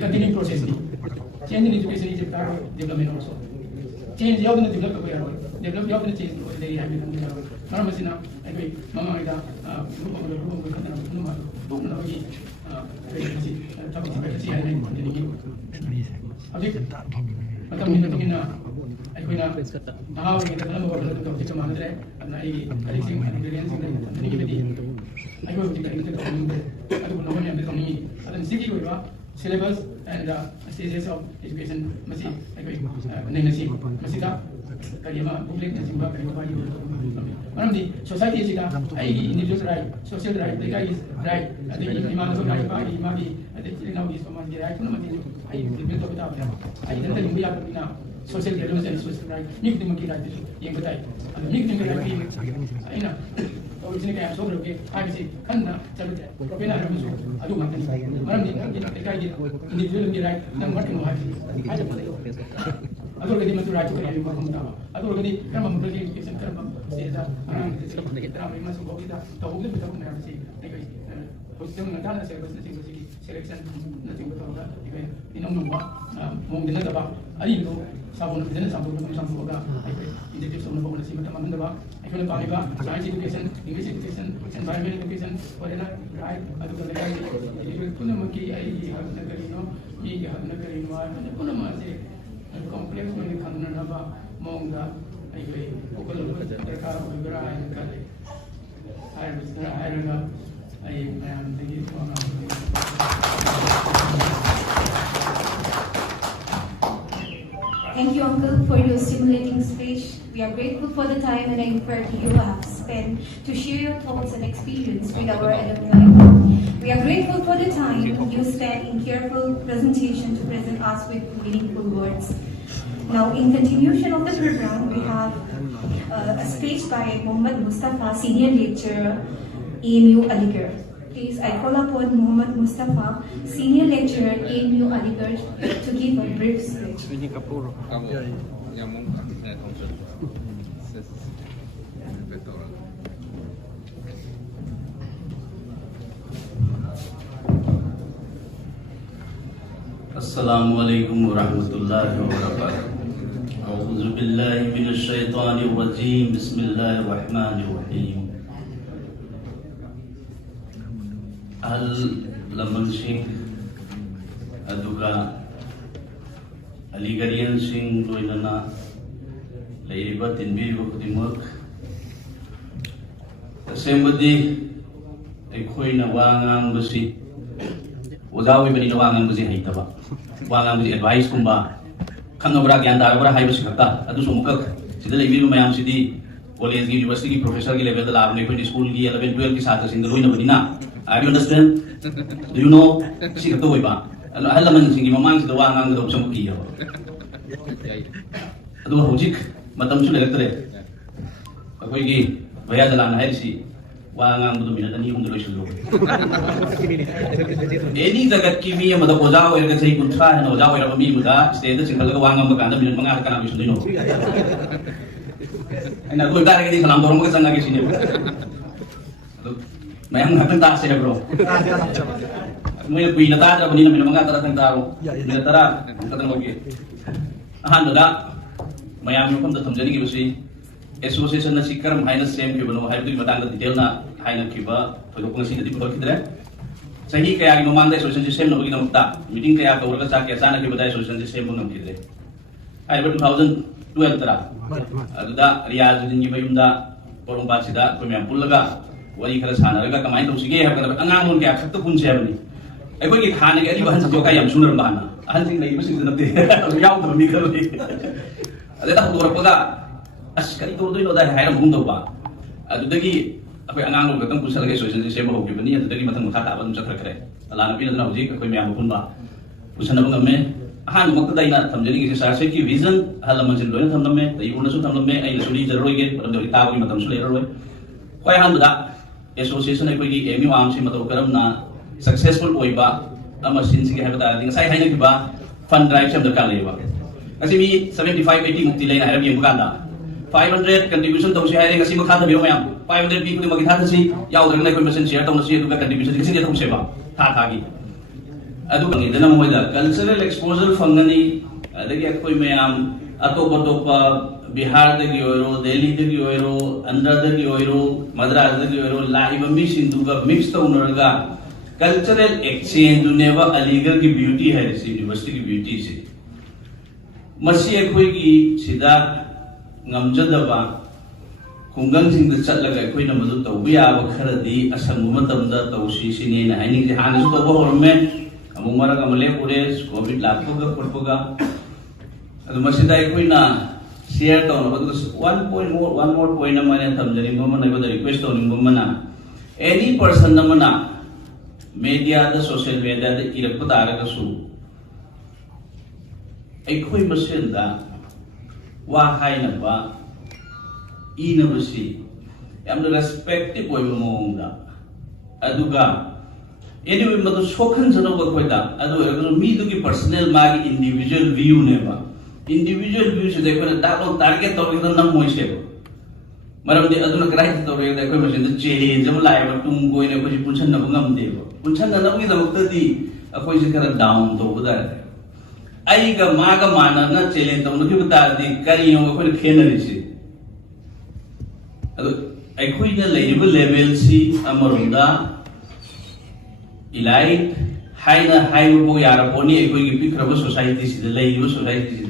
कंटिन्यूइंग प्रोसेस दी change in education is development also change यावदन डेवलप को यार डेवलप यावदन चेंज को दे है मैं मरम मसिना आई ममा इदा ग्रुप को खतना नुमा दोना होगी ऐसी टॉपिक से ऐसी है नहीं देगी अभी मतलब मिनट की ना आई कोई ना हां ये तो हम बोल रहे तो कुछ मान रहे अपना ये कलेक्टिंग इंग्रेडिएंट्स नहीं की बेटी आई को ठीक है तो हम अदु नमन में तो नहीं अदन सिकी कोई बा syllabus and stages of education masih नहीं नसी masih दा करियमा public नसी बा करियमा बाई मालूम दी society sih दा आई individual right social right legal right ada iman so right by मागी ada now is समाज के right ना मत आई बिल्कुल तो बता आई जनता लिंग या बिना social values and social right निक दिम की right ये बताई अब निक दिम की right आई ना और इसने क्या सोच रहे आगे से खन्ना चलते प्रोपेना है मुझे अदु मत मरम दी कि ना काय दी इंडिविजुअल की राइट नंबर के नो है आज ꯑꯗꯨꯒꯗꯤ ꯃꯗꯨ ꯔꯥꯏꯠ ꯀꯔꯤ ꯃꯐꯝꯗ ꯑꯗꯨꯒꯗꯤ ꯀꯔꯝꯕ ꯃꯈꯜꯒꯤ ꯏꯗꯨꯀꯦꯁꯟ ꯀꯔꯝꯕ ꯁꯤꯗ ꯑꯉꯥꯡꯁꯤꯡ ꯇꯔꯥꯃꯔꯤ ꯑꯃꯁꯨꯡ ꯐꯥꯎꯕꯗ ꯇꯧꯍꯧꯗꯕ ꯊꯕꯛ ꯃꯌꯥꯝꯁꯤ ꯑꯩꯈꯣꯏ ꯍꯧꯖꯤꯛꯇ ꯉꯟꯇꯥꯅ ꯁꯦꯂꯦꯕꯁꯅꯆꯤꯡꯕꯁꯤꯒꯤ ꯁꯦꯂꯦꯛꯁꯟꯅꯆꯤꯡꯕ ꯇꯧꯔꯒ ꯑꯩꯈꯣꯏ ꯏꯅꯧ ꯅꯧꯕ ꯃꯑꯣꯡꯗ ꯅꯠꯇꯕ ꯑꯔꯤꯕꯗꯨ ꯁꯥꯐꯣꯟ ꯐꯖꯅ ꯆꯥꯝꯊꯣꯛꯑꯒ ꯑꯩꯈꯣꯏ ꯏꯟꯇꯔꯦꯛꯇꯤꯞ ꯇꯧꯅꯕ ꯍꯣꯠꯅꯁꯤ ꯃꯇꯝ ꯃꯥꯡꯍꯟꯗꯕ ꯑꯩꯈꯣꯏꯅ ꯄꯥꯝꯃꯤꯕ science education English education environment education ꯑꯣꯏꯔꯦꯅ ꯔꯥꯏꯠ ꯑꯗꯨꯒ ꯂꯩꯀꯥꯏꯒꯤ ꯄꯨꯝꯅꯃꯛꯀꯤ ꯑꯩꯒꯤ ꯍꯛꯅ ꯀꯔꯤꯅꯣ ꯃꯤꯒꯤ ꯍꯛꯅ ꯀꯔꯤꯅꯣ ꯍꯥꯏꯕꯁꯤ ꯄꯨꯝꯅꯃꯛ ꯑꯁꯤ ꯀꯣꯝꯄ꯭ꯂꯦꯛꯁ ꯑꯣꯏꯅ ꯈꯪꯅꯅꯕ ꯃꯑꯣꯡꯗ ꯑꯩꯈꯣꯏ ꯄꯨꯈꯠꯂꯛꯄ ꯗꯔꯀꯥꯔ ꯑꯣꯏꯕ꯭ꯔꯥ ꯍꯥꯏꯅ ꯈꯜꯂꯤ ꯍꯥꯏꯔꯤꯕꯁꯤꯗ ꯍꯥꯏꯔꯒ ꯑꯩ ꯃꯌꯥꯝꯗꯒꯤ Thank you, Uncle, for your stimulating speech. We are grateful for the time and effort you have spent to share your thoughts and experience with our alumni. We are grateful for the time you spent in careful presentation to present us with meaningful words. Now, in continuation of the program, we have a speech by Muhammad Mustafa, Senior Lecturer, AMU Aligarh. Please, I call upon Muhammad Mustafa, Senior Lecturer, AMU Aligarh, to give a brief speech. Assalamu alaikum wa rahmatullahi wa barakatuh. A'udhu billahi minash shaitanir rajim. Bismillahir rahmanir rahim. Al Laman Singh aduga Aligarian Singh loinana laiba tinbiru khudimok asembadi ekhoina wangang basi ozawi bani wangang basi haitaba wangang basi advice kumba khanobra gyan darabra haibasi khata adu sumukak sida laibiru mayam sidi college ki university ki professor ki level da labne ko school ki 11 12 ki satha sing loina badina. Are you understand? Do you know? Si kato iba. Alam man singi mamang sida wangang da usam kiyo. Adu hojik matam su legatre. Akoi gi bhaya jalana hai si wangang du minat ani ung dolo sulu. Any jagat ki mi amada oja hoy ga sei kuntra na oja hoy ra mi muda state singal ga wangang ba kanda minat manga kana bisu dino. Aina ko dar ga di salam dorong ga sanga gi sini. Mayang ngatang taas ya bro. May kuy na tada bani na mga tara tang taro. May tara katang wagi. Ahan da mayam yung kamda thamjani ki basi association na sikar haina same ki bano hai tu matang da detail na haina ki ba photo kung sin di photo kidre. Sahi kaya gi mamang da association same na bagi na mutta. Meeting kaya ka urga sa kaya sana ki badai association same bang kidre. Ai ba 2012 tara. Aduda Riyaz din gi bayum da porong basida ko mayam pulaga wali kara sana raga kamai to sige ha kada angang mon kya khakta pun se bani ai koi ki khane ke ali bahan sa ka yam sunar bana ahan sing lai basi na te yaw to mi kar le ade ta dur paga as kari to do no da ha ra mung do ba adu dagi akoi angang lo gatang pusal ga social se ma ho ki bani adu dagi matang makha ta ban sa kra kre ala na pin na hoji akoi myam pun ba pusana bang me ahan mak dai na thamjani ki sa se ki vision halaman sin lo na tham me dai una su tham me ai la suri jaroi ge param do ta ko matam su le roi koi han da association ay kogi AMU amsi mataw karam na successful oiba ama sinsi ke habata ding sai haina kiba fund drive sem dakar leba kasi mi 75 80 mukti lain harap yung bukanda 500 contribution taw si haire kasi makha tabi mayam 500 people ni magitha si yaw drang na ko masen share taw na si duga contribution kasi taw seba tha thagi adu bang idana mo da cultural exposure fangani adagi koi mayam atopa Bihar dagi oiro, Delhi dagi oiro, Andhra dagi oiro, Madras dagi oiro, laiba mi sinduga mix ta unarga cultural exchange duneva Aligarh ki beauty hai isi university ki beauty se masi ekoi ki sida ngamjadaba kungang sing da chatlaga ekoi na madu tawbi aba kharadi asang matam da tawsi sine na haini ji hanu su tawba horme amung mara kamale pure covid lakto ga porpoga adu masida ekoi na share down one more point na mane thamjani mama na ba request on mama any person na mana media da social media da irak pa dara ka su ai khoi masen da wa hai na ba ina basi yam da respective oi mo da aduga anyway madu sokhan jano ba khoi da adu mi du ki personal magi individual view ne ba individual views they could target to the number shape. Madam, the other crisis to the equipment, the change of life, to go in a position of Gumdeva. Punchana, a position down over there. I got Maga Mana, not chilling to look at the carrying over the canary. I quit the level C, Amarunda, Elite, high boyara pony, a going pick of society, the lady society.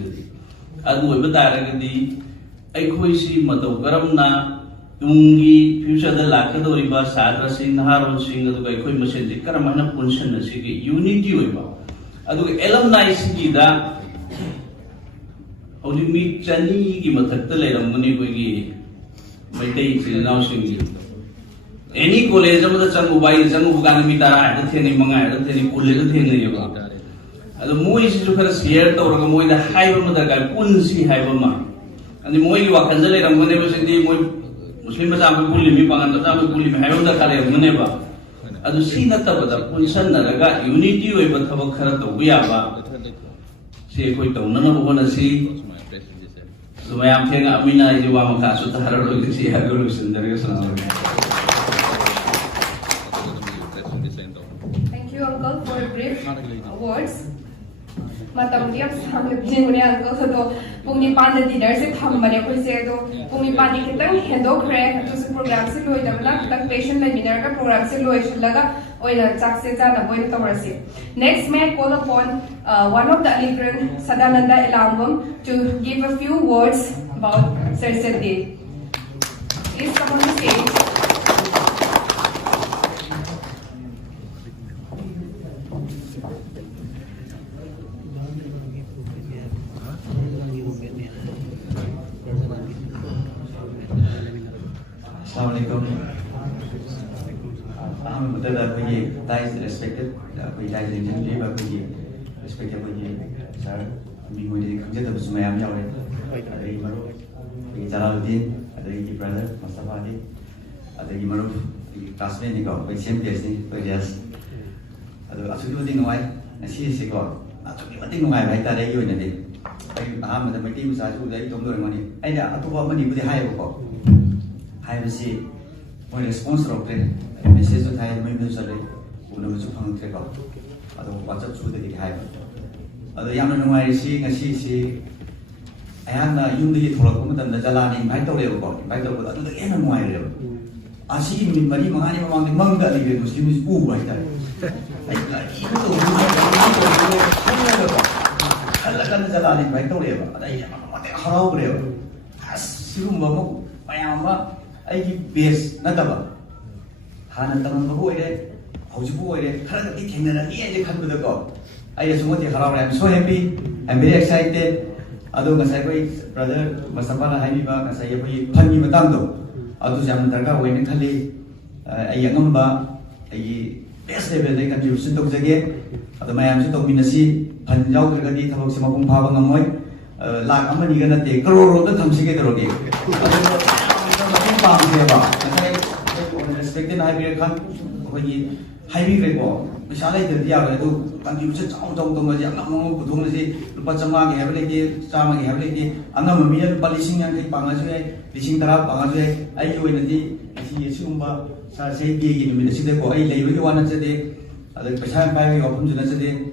I do a better. I see Mato Garamna, Tungi, future the Lakado River, Sadra Singh, Haron Singh, the Koi Machine, the Karamana Punchen, the city, unity river. I do alumni city that only meet Chani, Gimatakale, Munigi, my days in announcing any college of the Sangubai, Zanguganamita, the Teni Manga, the Teni Pulil, the Teni. The Mois to her scared or the high of the Punsi Hibama. And the more you are considered, and whenever the Muslims are pulling and the time pulling the Kale of Muneva. And to see that the Punsan Naga unity with Tabakara, we are say, we don't know what to see. So I am saying, Amina, you want to to see how good is in the reason. Thank you, Uncle, for brief words. Matamdi am sang lebjing uncle so pungni pan dinner se tham bane koi se do pungni pan ni kitang hendo kre to se program se loi dabla kitang patient la dinner ka program se loi laga oila chak se cha na boin tawarasi. Next may I call upon one of the Aligran Sadananda Elambam to give a few words about Sir Syed. Please come on the stage. Assalamualaikum. Respected, respected sir, Jalaluddin, brother, Mustafa, classmate, same place, yes. Absolutely I see a cigar. Absolutely no, I tell you in a day. I'm the team side who they don't know money. I got to money with the high I will see when a sponsor of play, Mrs. Thai members are who knows to come take off. Other what's up to the high. Other young man I see and see. I am a unity for the Jalani, my total, my total, the end of my level. I see him in Mani among the Manga, the Muslims who by that. Jalani, my total, I am how real. As you I am. I give base, not about Hanatam Boy, Hosboy, Karate King, and he come to the God. I just want to I'm so happy, I'm very excited. Although Masai, brother, Masapana Habiba, as I have Pani Matando, Adu Jamantaka, when Kali, a Yangamba, a best level they can use Sintok again. At the Mayam Sintok Minasi, Panjau, Gadi, Taboximacum Pavamoy, like Amanigan, take Koro, the Tamsika again. Respected high can when highly record. Misalnya dari apa itu contribution jauh macam angam betul nasi lupa cuma ke lagi sama ke lagi angam memilih lupa lising yang kita pangas lising terap pangas ayo nanti si sumba saya biaya ini sih deh kok ayo lagi wana jadi ada pesan pagi opun juga jadi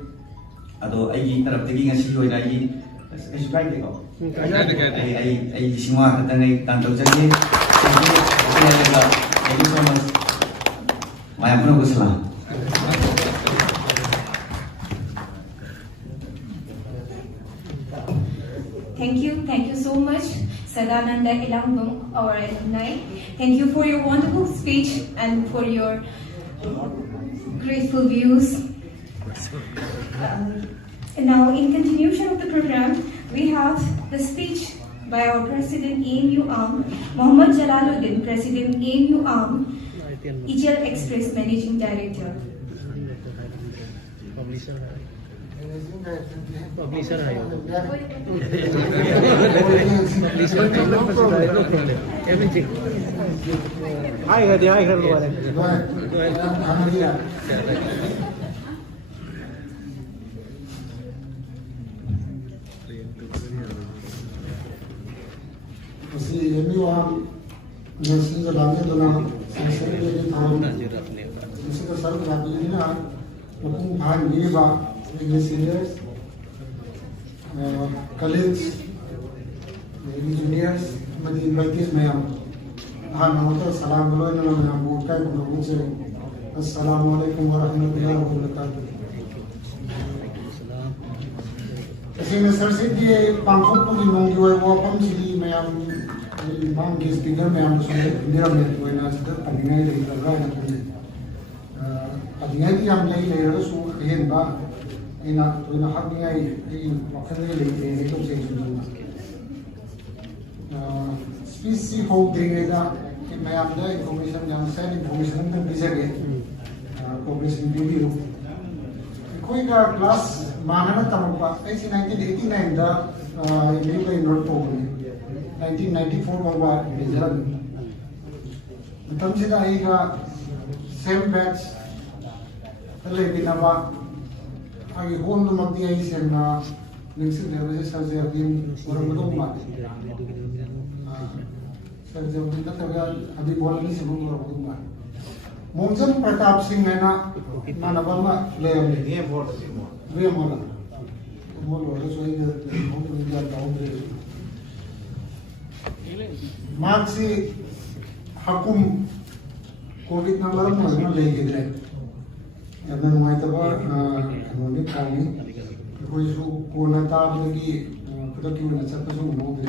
atau ayo terap lagi ngasih yo lagi sesuai deh kok ayo semua kita nih tantau jadi thank you so much. Maya pun aku salah. Thank you so much, Sadananda Ilambam, our alumni. Thank you for your wonderful speech and for your grateful views. And now, in continuation of the program, we have the speech by our President AMU Arm, Muhammad Jalaluddin, President AMU Arm, Ijal Express Managing Director. mesti ini orang nasi jalan itu na saya ini tahu mesti kesal lagi ini na mungkin bahan ini bah ini seniors colleagues engineers mesti invitees mayam Hanaut salam dulu ini nama bukai bukan sering. Assalamualaikum warahmatullahi wabarakatuh. Kasi Sir Syed di pangkot po ginong giway wapam sili mayam mang gis speaker mayam sunod niram net ko na sa pagingay rin talaga na po. Pagingay di am lay lay so ayan ba ina to na hagingay ay wakay lay lay ito sa inyo. Species holding ida mayam da information yang saya information kan bisa ke cooperation video. कोई का class मानना तमपा ऐसी 1989 दा ये कोई note हो गई 1994 वाला रिजल्ट तब से दा आएगा सेम बैच ले बिना बा आगे होम तो मत दिया ही सेम ना नेक्स्ट लेवल से सर से अभी और मत हो मार सर जब बिना तब अभी बोल नहीं समझ रहा हूँ मार मोंजन प्रताप सिंह है ना मानवमा ले ये बोल वे मोला मोला so ये हम इंडिया टाउन रे मार्क्सी हकुम कोविड नंबर में ले गए यादन माय तब नोने कानी कोई सु कोना ताब लगी खुद की न सब सु मोदे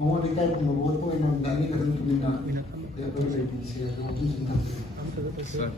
मोह दिखाई को बहुत को इन दानी करन तुमिना या तो रे से sir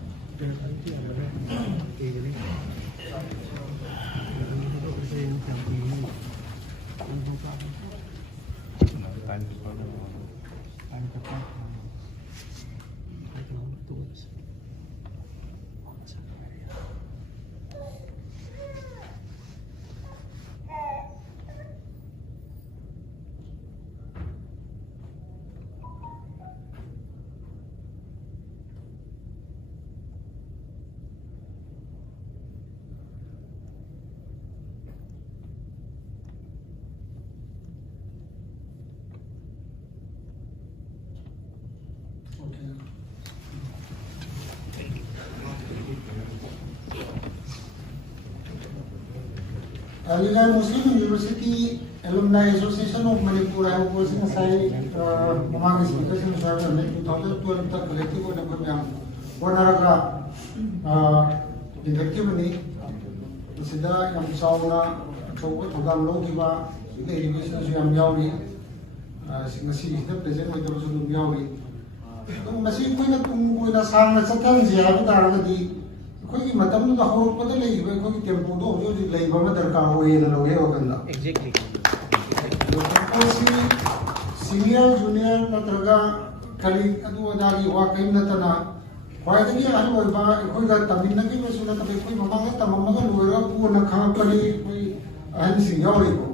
Aligarh Muslim University Alumni Association of Manipur I was in Syed among speakers in 2012 तक collective और नंबर में और नरका effective नहीं सिद्धा हम चावना चौक थोड़ा लोग की बात सिद्धा education से हम जाओगी सिंगसी सिद्धा present में तो बस लोग जाओगी तो मसीह कोई ना सांग में सकता है जिया भी तारा का दी कोई की मतलब तो हो पता नहीं है कोई की टेम्पो तो जो जो लाइव में दरकार हो ये ना लोगे वो करना एग्जैक्टली सीनियर जूनियर नत्रगा कली अदु अदागी वाकई नतना ख्वाइदगी अनु ओइबा कोई का तमिनगी में सुना तबे कोई ममांग तममगा लोरा को न खा कली कोई अहन सिंह यावरी को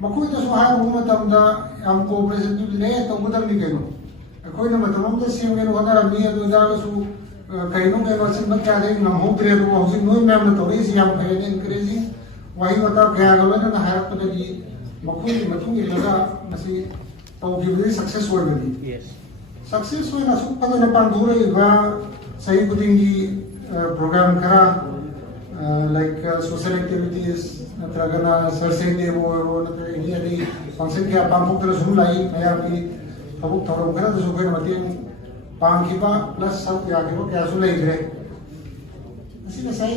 मखोई तो सुहाय मुम तमदा हम कोऑपरेशन ले तो उधर नहीं केनो कोई न मतलब तो सीएम के होना रमी अदु जागसु कहीं कहीं वचन में क्या देख ना हो तेरे तो हाउसिंग नोई मैम ने थोड़ी सी हम करेंगे इनक्रेजिंग वही बता क्या गलो ना हायर पर लगी मखुई मथुंगी लगा मसी तो की भी सक्सेस हो गई सक्सेस हो ना सुख पता न पान दूर इबा सही कुदिंगी प्रोग्राम करा लाइक सोशल एक्टिविटीज नत्रगना सरसे दे वो नत्र ये फंक्शन के आप हम तरह सुन लाई मैं आपकी अब थोड़ा करा तो सुख मत पांखिबा प्लस सब क्या के क्या सुन ले गए इसी में सही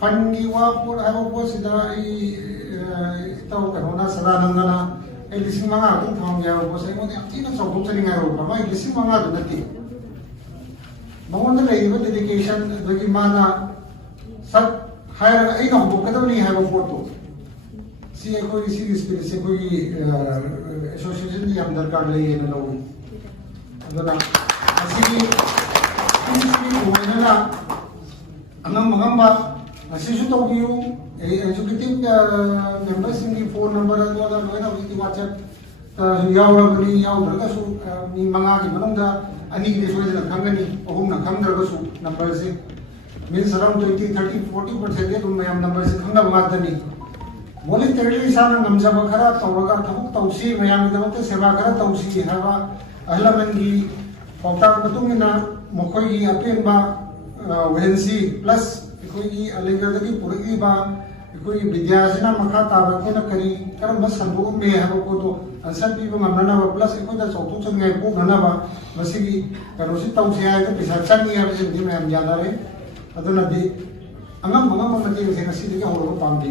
फंडी वा पुर है वो सिदा ई तो होना सदा नंगना ए लिसिंग मंगा तुम फाम या वो सही मोने तीन सौ बुक चली गए हो भाई लिसिंग मंगा तो नती मंगोन ले वो डेडिकेशन लगी माना सब हायर ए ना बुक कदम नहीं है वो फोटो सी कोई सी स्पिरिट से कोई एसोसिएशन की हम दरकार ले ये ना लोग अदना असी होना अंगम असीसु तो बियु एजुकेटिव मेंबर्स की फोन नंबर अदुगा लोइना विकी WhatsApp यावरगनी यावरगसु मी मंगा की मनोंदा अनि की सोइदना खंगनी अहुमना खंगदरगसु नंबर से मींस अराउंड 20 30 40% दे तुम मैम नंबर से खंगना मातनी voluntarily sana ngamjaba khara tawraga thabuk tawsi mayam damakte seba khara tawsi haba ahlamangi pautang patungina mokoi gi apenba wensi plus ikoi gi alegradagi puragi ba ikoi gi vidyasina makha taba kena kari karam sandu me haba ko to answer pi ngamna ba plus ikoi da choktu changai ko gana ba masigi karosi tawsi ay to pisa changi ya bisi di mayam jana re aduna di angam mati se nasi di horo pam di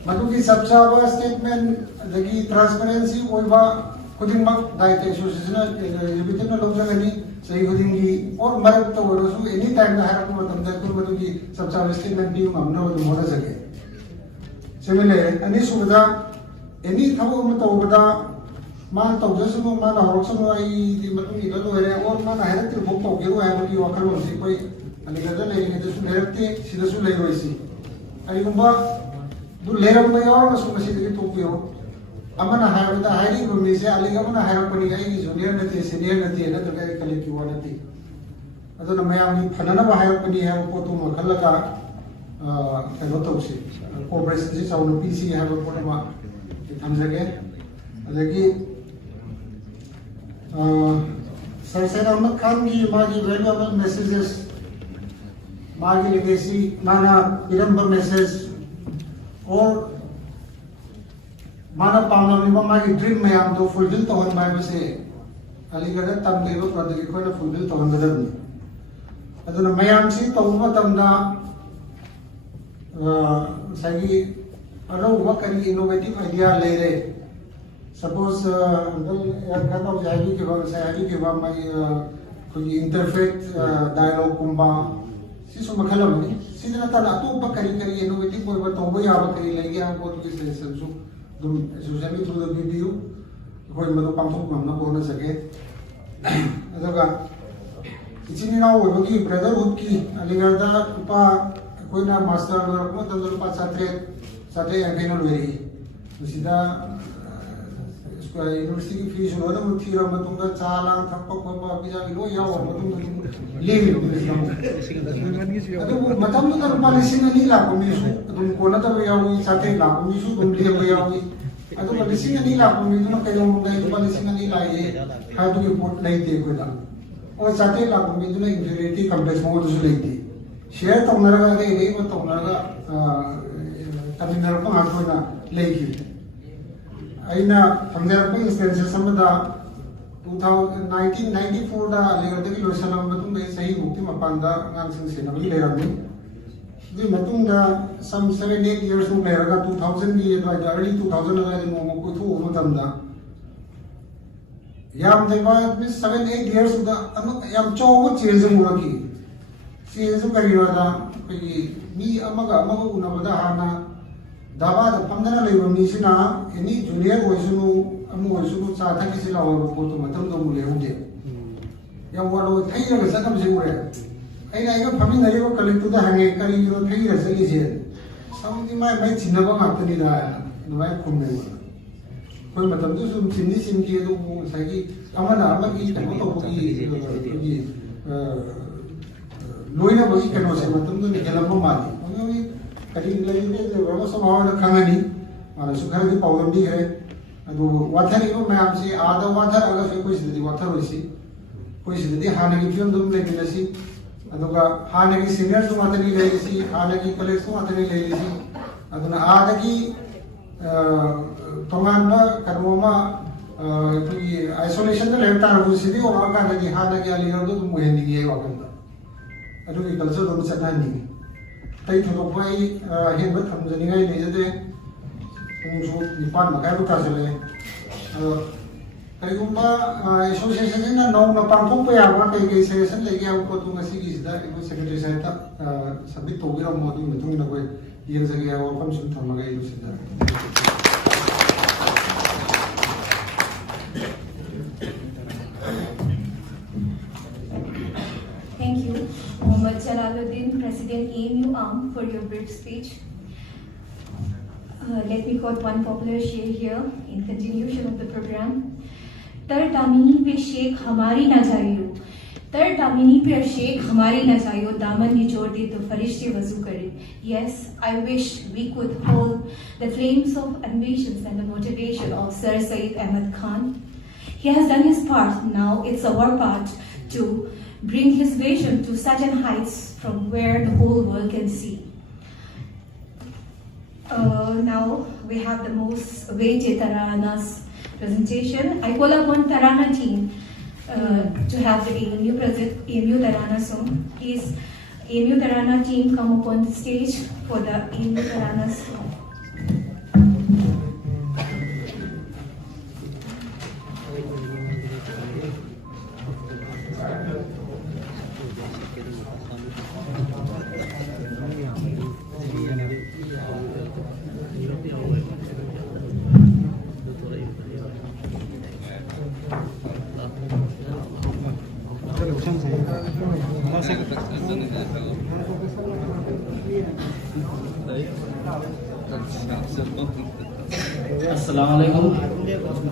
Madugi sabsaba statement dagi transparency oiba kudingmak daite association bitin lojagani sahi kudingi or marak to worosu any time na harak matam da kur madugi sabsaba statement di ngamna wadu mona sake similarly ani subada any thabu ma tawbada man tawjasu man horoksu ai di matungi do ere or man harak til bok to geru ai bodi wakal wasi koi ani gada le ni da su harakte sida su le roisi ai gumba du leram ba yaw su masi de to pio amana hayda hayri ko mi se ali amana hayra pani ai junior na te senior na te na to kai kale ki wala ti ado na mayam ni phanana ba hayra pani ha ko tu ma khalaka ka no to si corporation si sauna pc ha ko ma thamjage adagi Syed Ahmad Khan ki magi valuable messages magi legacy mana remember message और माना पावना में मागी dream में हम तो fulfil तो होने बाय बसे अलीगढ़ तब लेवल प्रोजेक्ट को ना फुलफिल तो होने दर्द नहीं अदुना मैं हम सी तो उम्र तब ना सही अरो वो करी इनोवेटिव आइडिया ले रहे सपोज अंकल यार कहता हूँ जाएगी के बाद सयाजी के बाद मैं कोई इंटरफेथ डायलॉग कुंबा सिसु मखला में सीधे ता ना तो बकरी करी इनोवेटिव कोई बात हो या बकरी ले गया वो तो किस से जो तुम social media through the video कोई मतलब पंप को हमने बोलना सके अदगा इतनी ना वो बकी ब्रदरहुड की अलीगढ़ दा उपा कोई ना मास्टर को तंदुर पा साथे अगेन वेरी सीधा यूनिवर्सिटी की फीस हो ना मुठी रो मतुंग का चाला थप्पा खोपा बिजा लो या और मतुंग लीव अदो मतम तो तर पॉलिसी नहीं लागू मिसु तुम कोना तब यावी साथे लागू मिसु तुम लीव यावी अदो पॉलिसी नहीं लागू मिसु ना कयो मुंगा तो पॉलिसी नहीं लाए हा तो रिपोर्ट लेते कोला और साथे लागू मिसु ना इंफीरियरिटी कॉम्प्लेक्स मो तो लेते शेयर तो नरगा रे मत तो नरगा तमिनर को हाथ ना लेकी अइना फंगरप इंस्टेंसेस समदा 1994 दा लेगरदगी लोसन मतुंग दे सही मुक्ति मपांदा गांसिंग सेनबी लेरमि दि मतुंग दा सम 7-8 years नु लेरगा 2000 की दा अर्ली 2000 दा नो को थु मतमदा याम देबा 7-8 years दा याम चो चेंज मुरकी चेंज करियोदा कोई मी अमगा उनबदा हाना दाबा फंगना लेबो मिसिना एनी जूनियर ओइसुनु अमु ओइसुनु चाथा किसे लाव फोटो मतम दो मुले हुजे या वालो थैरगा सतम सिमुरे आइना इगा फमिन नरिबो कलेक्ट दा हंगे करी जो थैरा सलिसे समदि माय चिन्नबा मातनी दा नमाय खुमने कोई मतलब तो सुम चिन्नी सिमकी तो सही अमना अमगी कनो तो बगी लोइना बगी कनो से मतम तो निकलम माली करी लेने जो रोमा समाव न खंगनी माने सुखर दी पावदम दी है अदो वाथर इको मैं आपसे आधा वाथर अगर से कोई सिद्धि वाथर होइसी कोई सिद्धि हाने की फिल्म दुम लेके नसी अदो का हाने की सीनियर तो मातनी लेसी हाने की कॉलेज तो मातनी लेसी अदो ना आधा की तोमान ना कर्मोमा कोई आइसोलेशन तो लेता है वो सिद्धि और आका लगी हाने की आली और तो तुम मुझे नहीं है वाकंदा अदो की कल्चर तो मुझे नहीं तई थोड़ों हेंबत थमजनिंगाई लेजदे पुंसु निपान मकाय बुता चले कईगुंबा एसोसिएशन ना नौ ना पांथोक पे आवा कई कई सेशन लेके आउ को तुम असी की सिदा एक सेक्रेटरी साहब तक सबमिट तो गिरा मोदी मिथुन ना कोई ये जगह आवा फम सुन थमगाई जो सिदा Thank you, Mohammad Jalaluddin, President AMU ARM, for your brief speech. Let me quote one popular शेर here in continuation of the program. तर दामी पे शेख हमारी ना जाइयो तर दामिनी पे शेख हमारी न चाहिए दामन निचोड़ दे तो फरिश्ते वजू करे. Yes, I wish we could hold the flames of ambitions and the motivation of Sir Syed Ahmad Khan. He has done his part. Now it's our part to bring his vision to such an heights from where the whole world can see. Now we have the most awaited Taranas presentation. I call upon Tarana team to have the AMU Tarana song. Please, AMU Tarana team, come upon the stage for the AMU Tarana song. Assalamualaikum.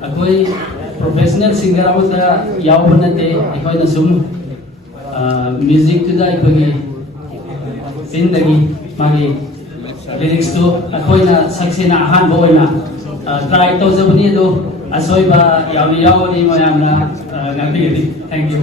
Akoi professional singer amuda yaubana te akoi na sum music tu da akoi zindagi magi lyrics tu akoi na saksena ahan bo na try to zabani do asoi ba yawi mayam na ngati. Thank you.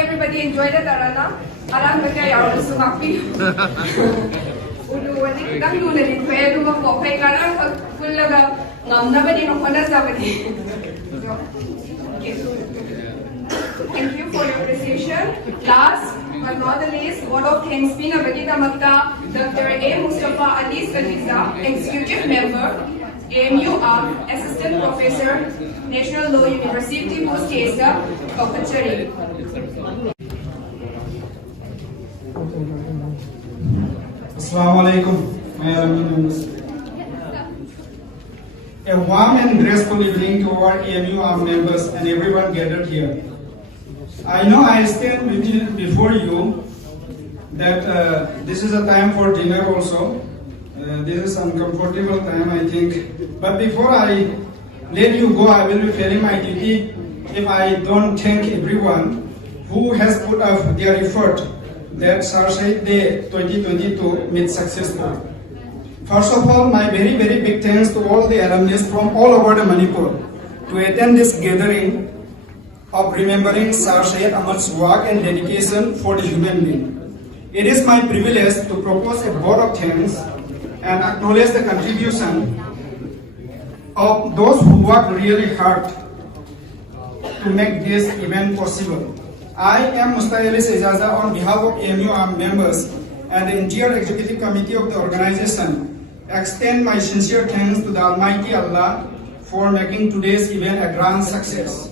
everybody enjoy the tarana. Aram bagay yaw su makpi. Ulu wani kitang luna din kaya lupa ko kaya karang kulaga ngam na ba di nung sa ba di. Thank you for your appreciation. Last but not the least, word of thanks being a Bagita Magta, Dr. A. Mustafa Ali Sadiza, Executive Member, AMUR, Assistant Professor, National Law University, Postcasa, Kokachari. Assalamu alaikum. A warm and graceful evening to our AMUR members and everyone gathered here. I know I stand before you that this is a time for dinner also. This is uncomfortable time, I think. But before I let you go, I will be failing my duty if I don't thank everyone who has put up their effort that Syed Day 2022 made successful. First of all, my very big thanks to all the alumni from all over the Manipur to attend this gathering of remembering Syed Ahmad's work and dedication for the human being. It is my privilege to propose a vote of thanks and acknowledge the contribution of those who worked really hard to make this event possible. I am Musta'ili Sejaza on behalf of AMUR members and the entire executive committee of the organization. Extend my sincere thanks to the Almighty Allah for making today's event a grand success.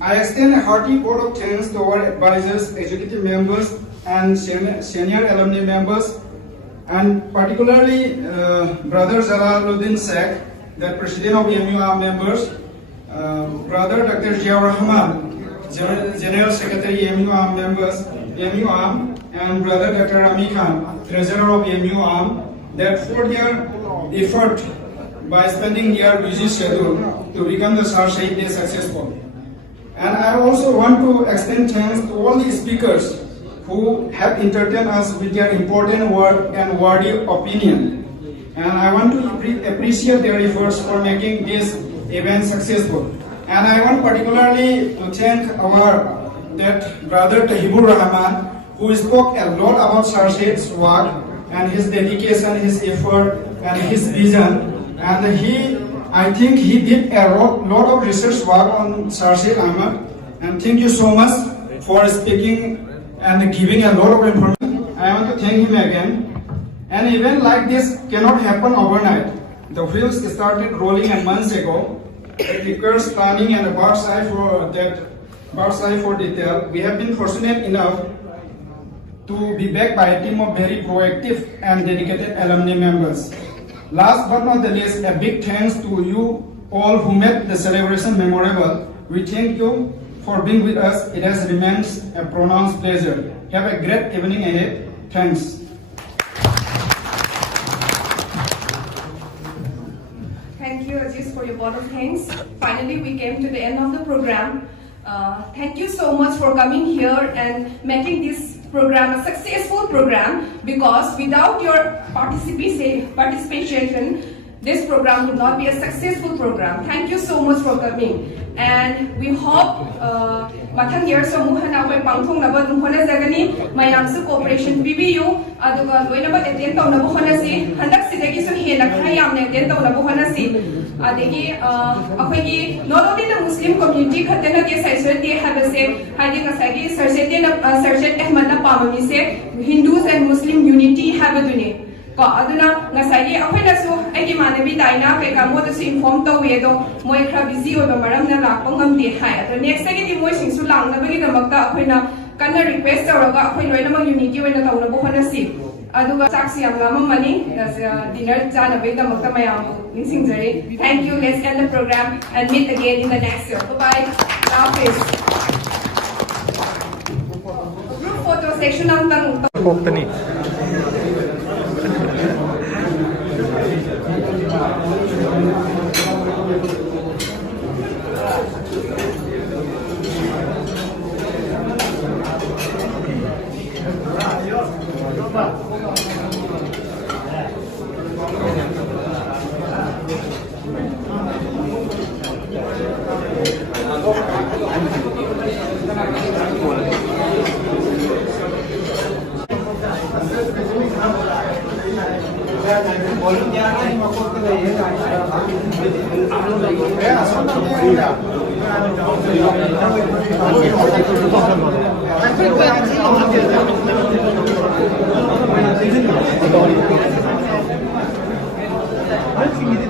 I extend a hearty vote of thanks to our advisors, executive members, and senior alumni members, and particularly Brother Jalaluddin Sheikh, the President of AMUR members, Brother Dr. Ziaur Rahman, General Secretary AMUR members, AMUR, and Brother Dr. Ami Khan, Treasurer of AMUR, that for their effort by spending their busy schedule to become the Syed Day successful. And I also want to extend thanks to all the speakers who have entertained us with their important word and worthy opinion. And I want to appreciate their efforts for making this event successful. And I want particularly to thank our brother Tahibur Rahman, who spoke a lot about Syed's work and his dedication, his effort, and his vision. And I think he did a lot of research work on Syed Ahmad. And thank you so much for speaking and giving a lot of information. I want to thank him again. An event like this cannot happen overnight. The wheels started rolling months ago. It requires planning and a bird's eye for detail. We have been fortunate enough to be backed by a team of very proactive and dedicated alumni members. Last but not the least, a big thanks to you all who made the celebration memorable. We thank you for being with us. It has remained a pronounced pleasure. Have a great evening ahead. Thanks. Thank you, Aziz, for your vote of thanks. Finally, we came to the end of the program. Thank you so much for coming here and making this program a successful program, because without your participation, this program would not be a successful program. Thank you so much for coming. And we hope mathang year so muhana koi pangthong na ba hona jagani mayam su cooperation bibiyu aduga loina ba attend taw na bo hona si handak sidagi so hena khara yam ne attend taw na bo hona si adegi akhoi gi not only the Muslim community khatena ke Syed Day habase hadi ngasagi Syed Ahmad na pamami se Hindus and Muslim unity habaduni ko aduna ngasagi akhoi na so agi manabi taina ke ka mo to inform taw we do moi khra busy o ba maram na la pangam de hai to next agi di moi sing su lang na bagi da makta akhoi na kana request tawraga akhoi loina ma unity we na taw na bo hona si aduga saksi am lama mani dinner jana be da makta mayam ningsing jari. Thank you. Let's end the program and meet again in the next year. Bye bye. Hafiz. Group photo section ang tanong. Let's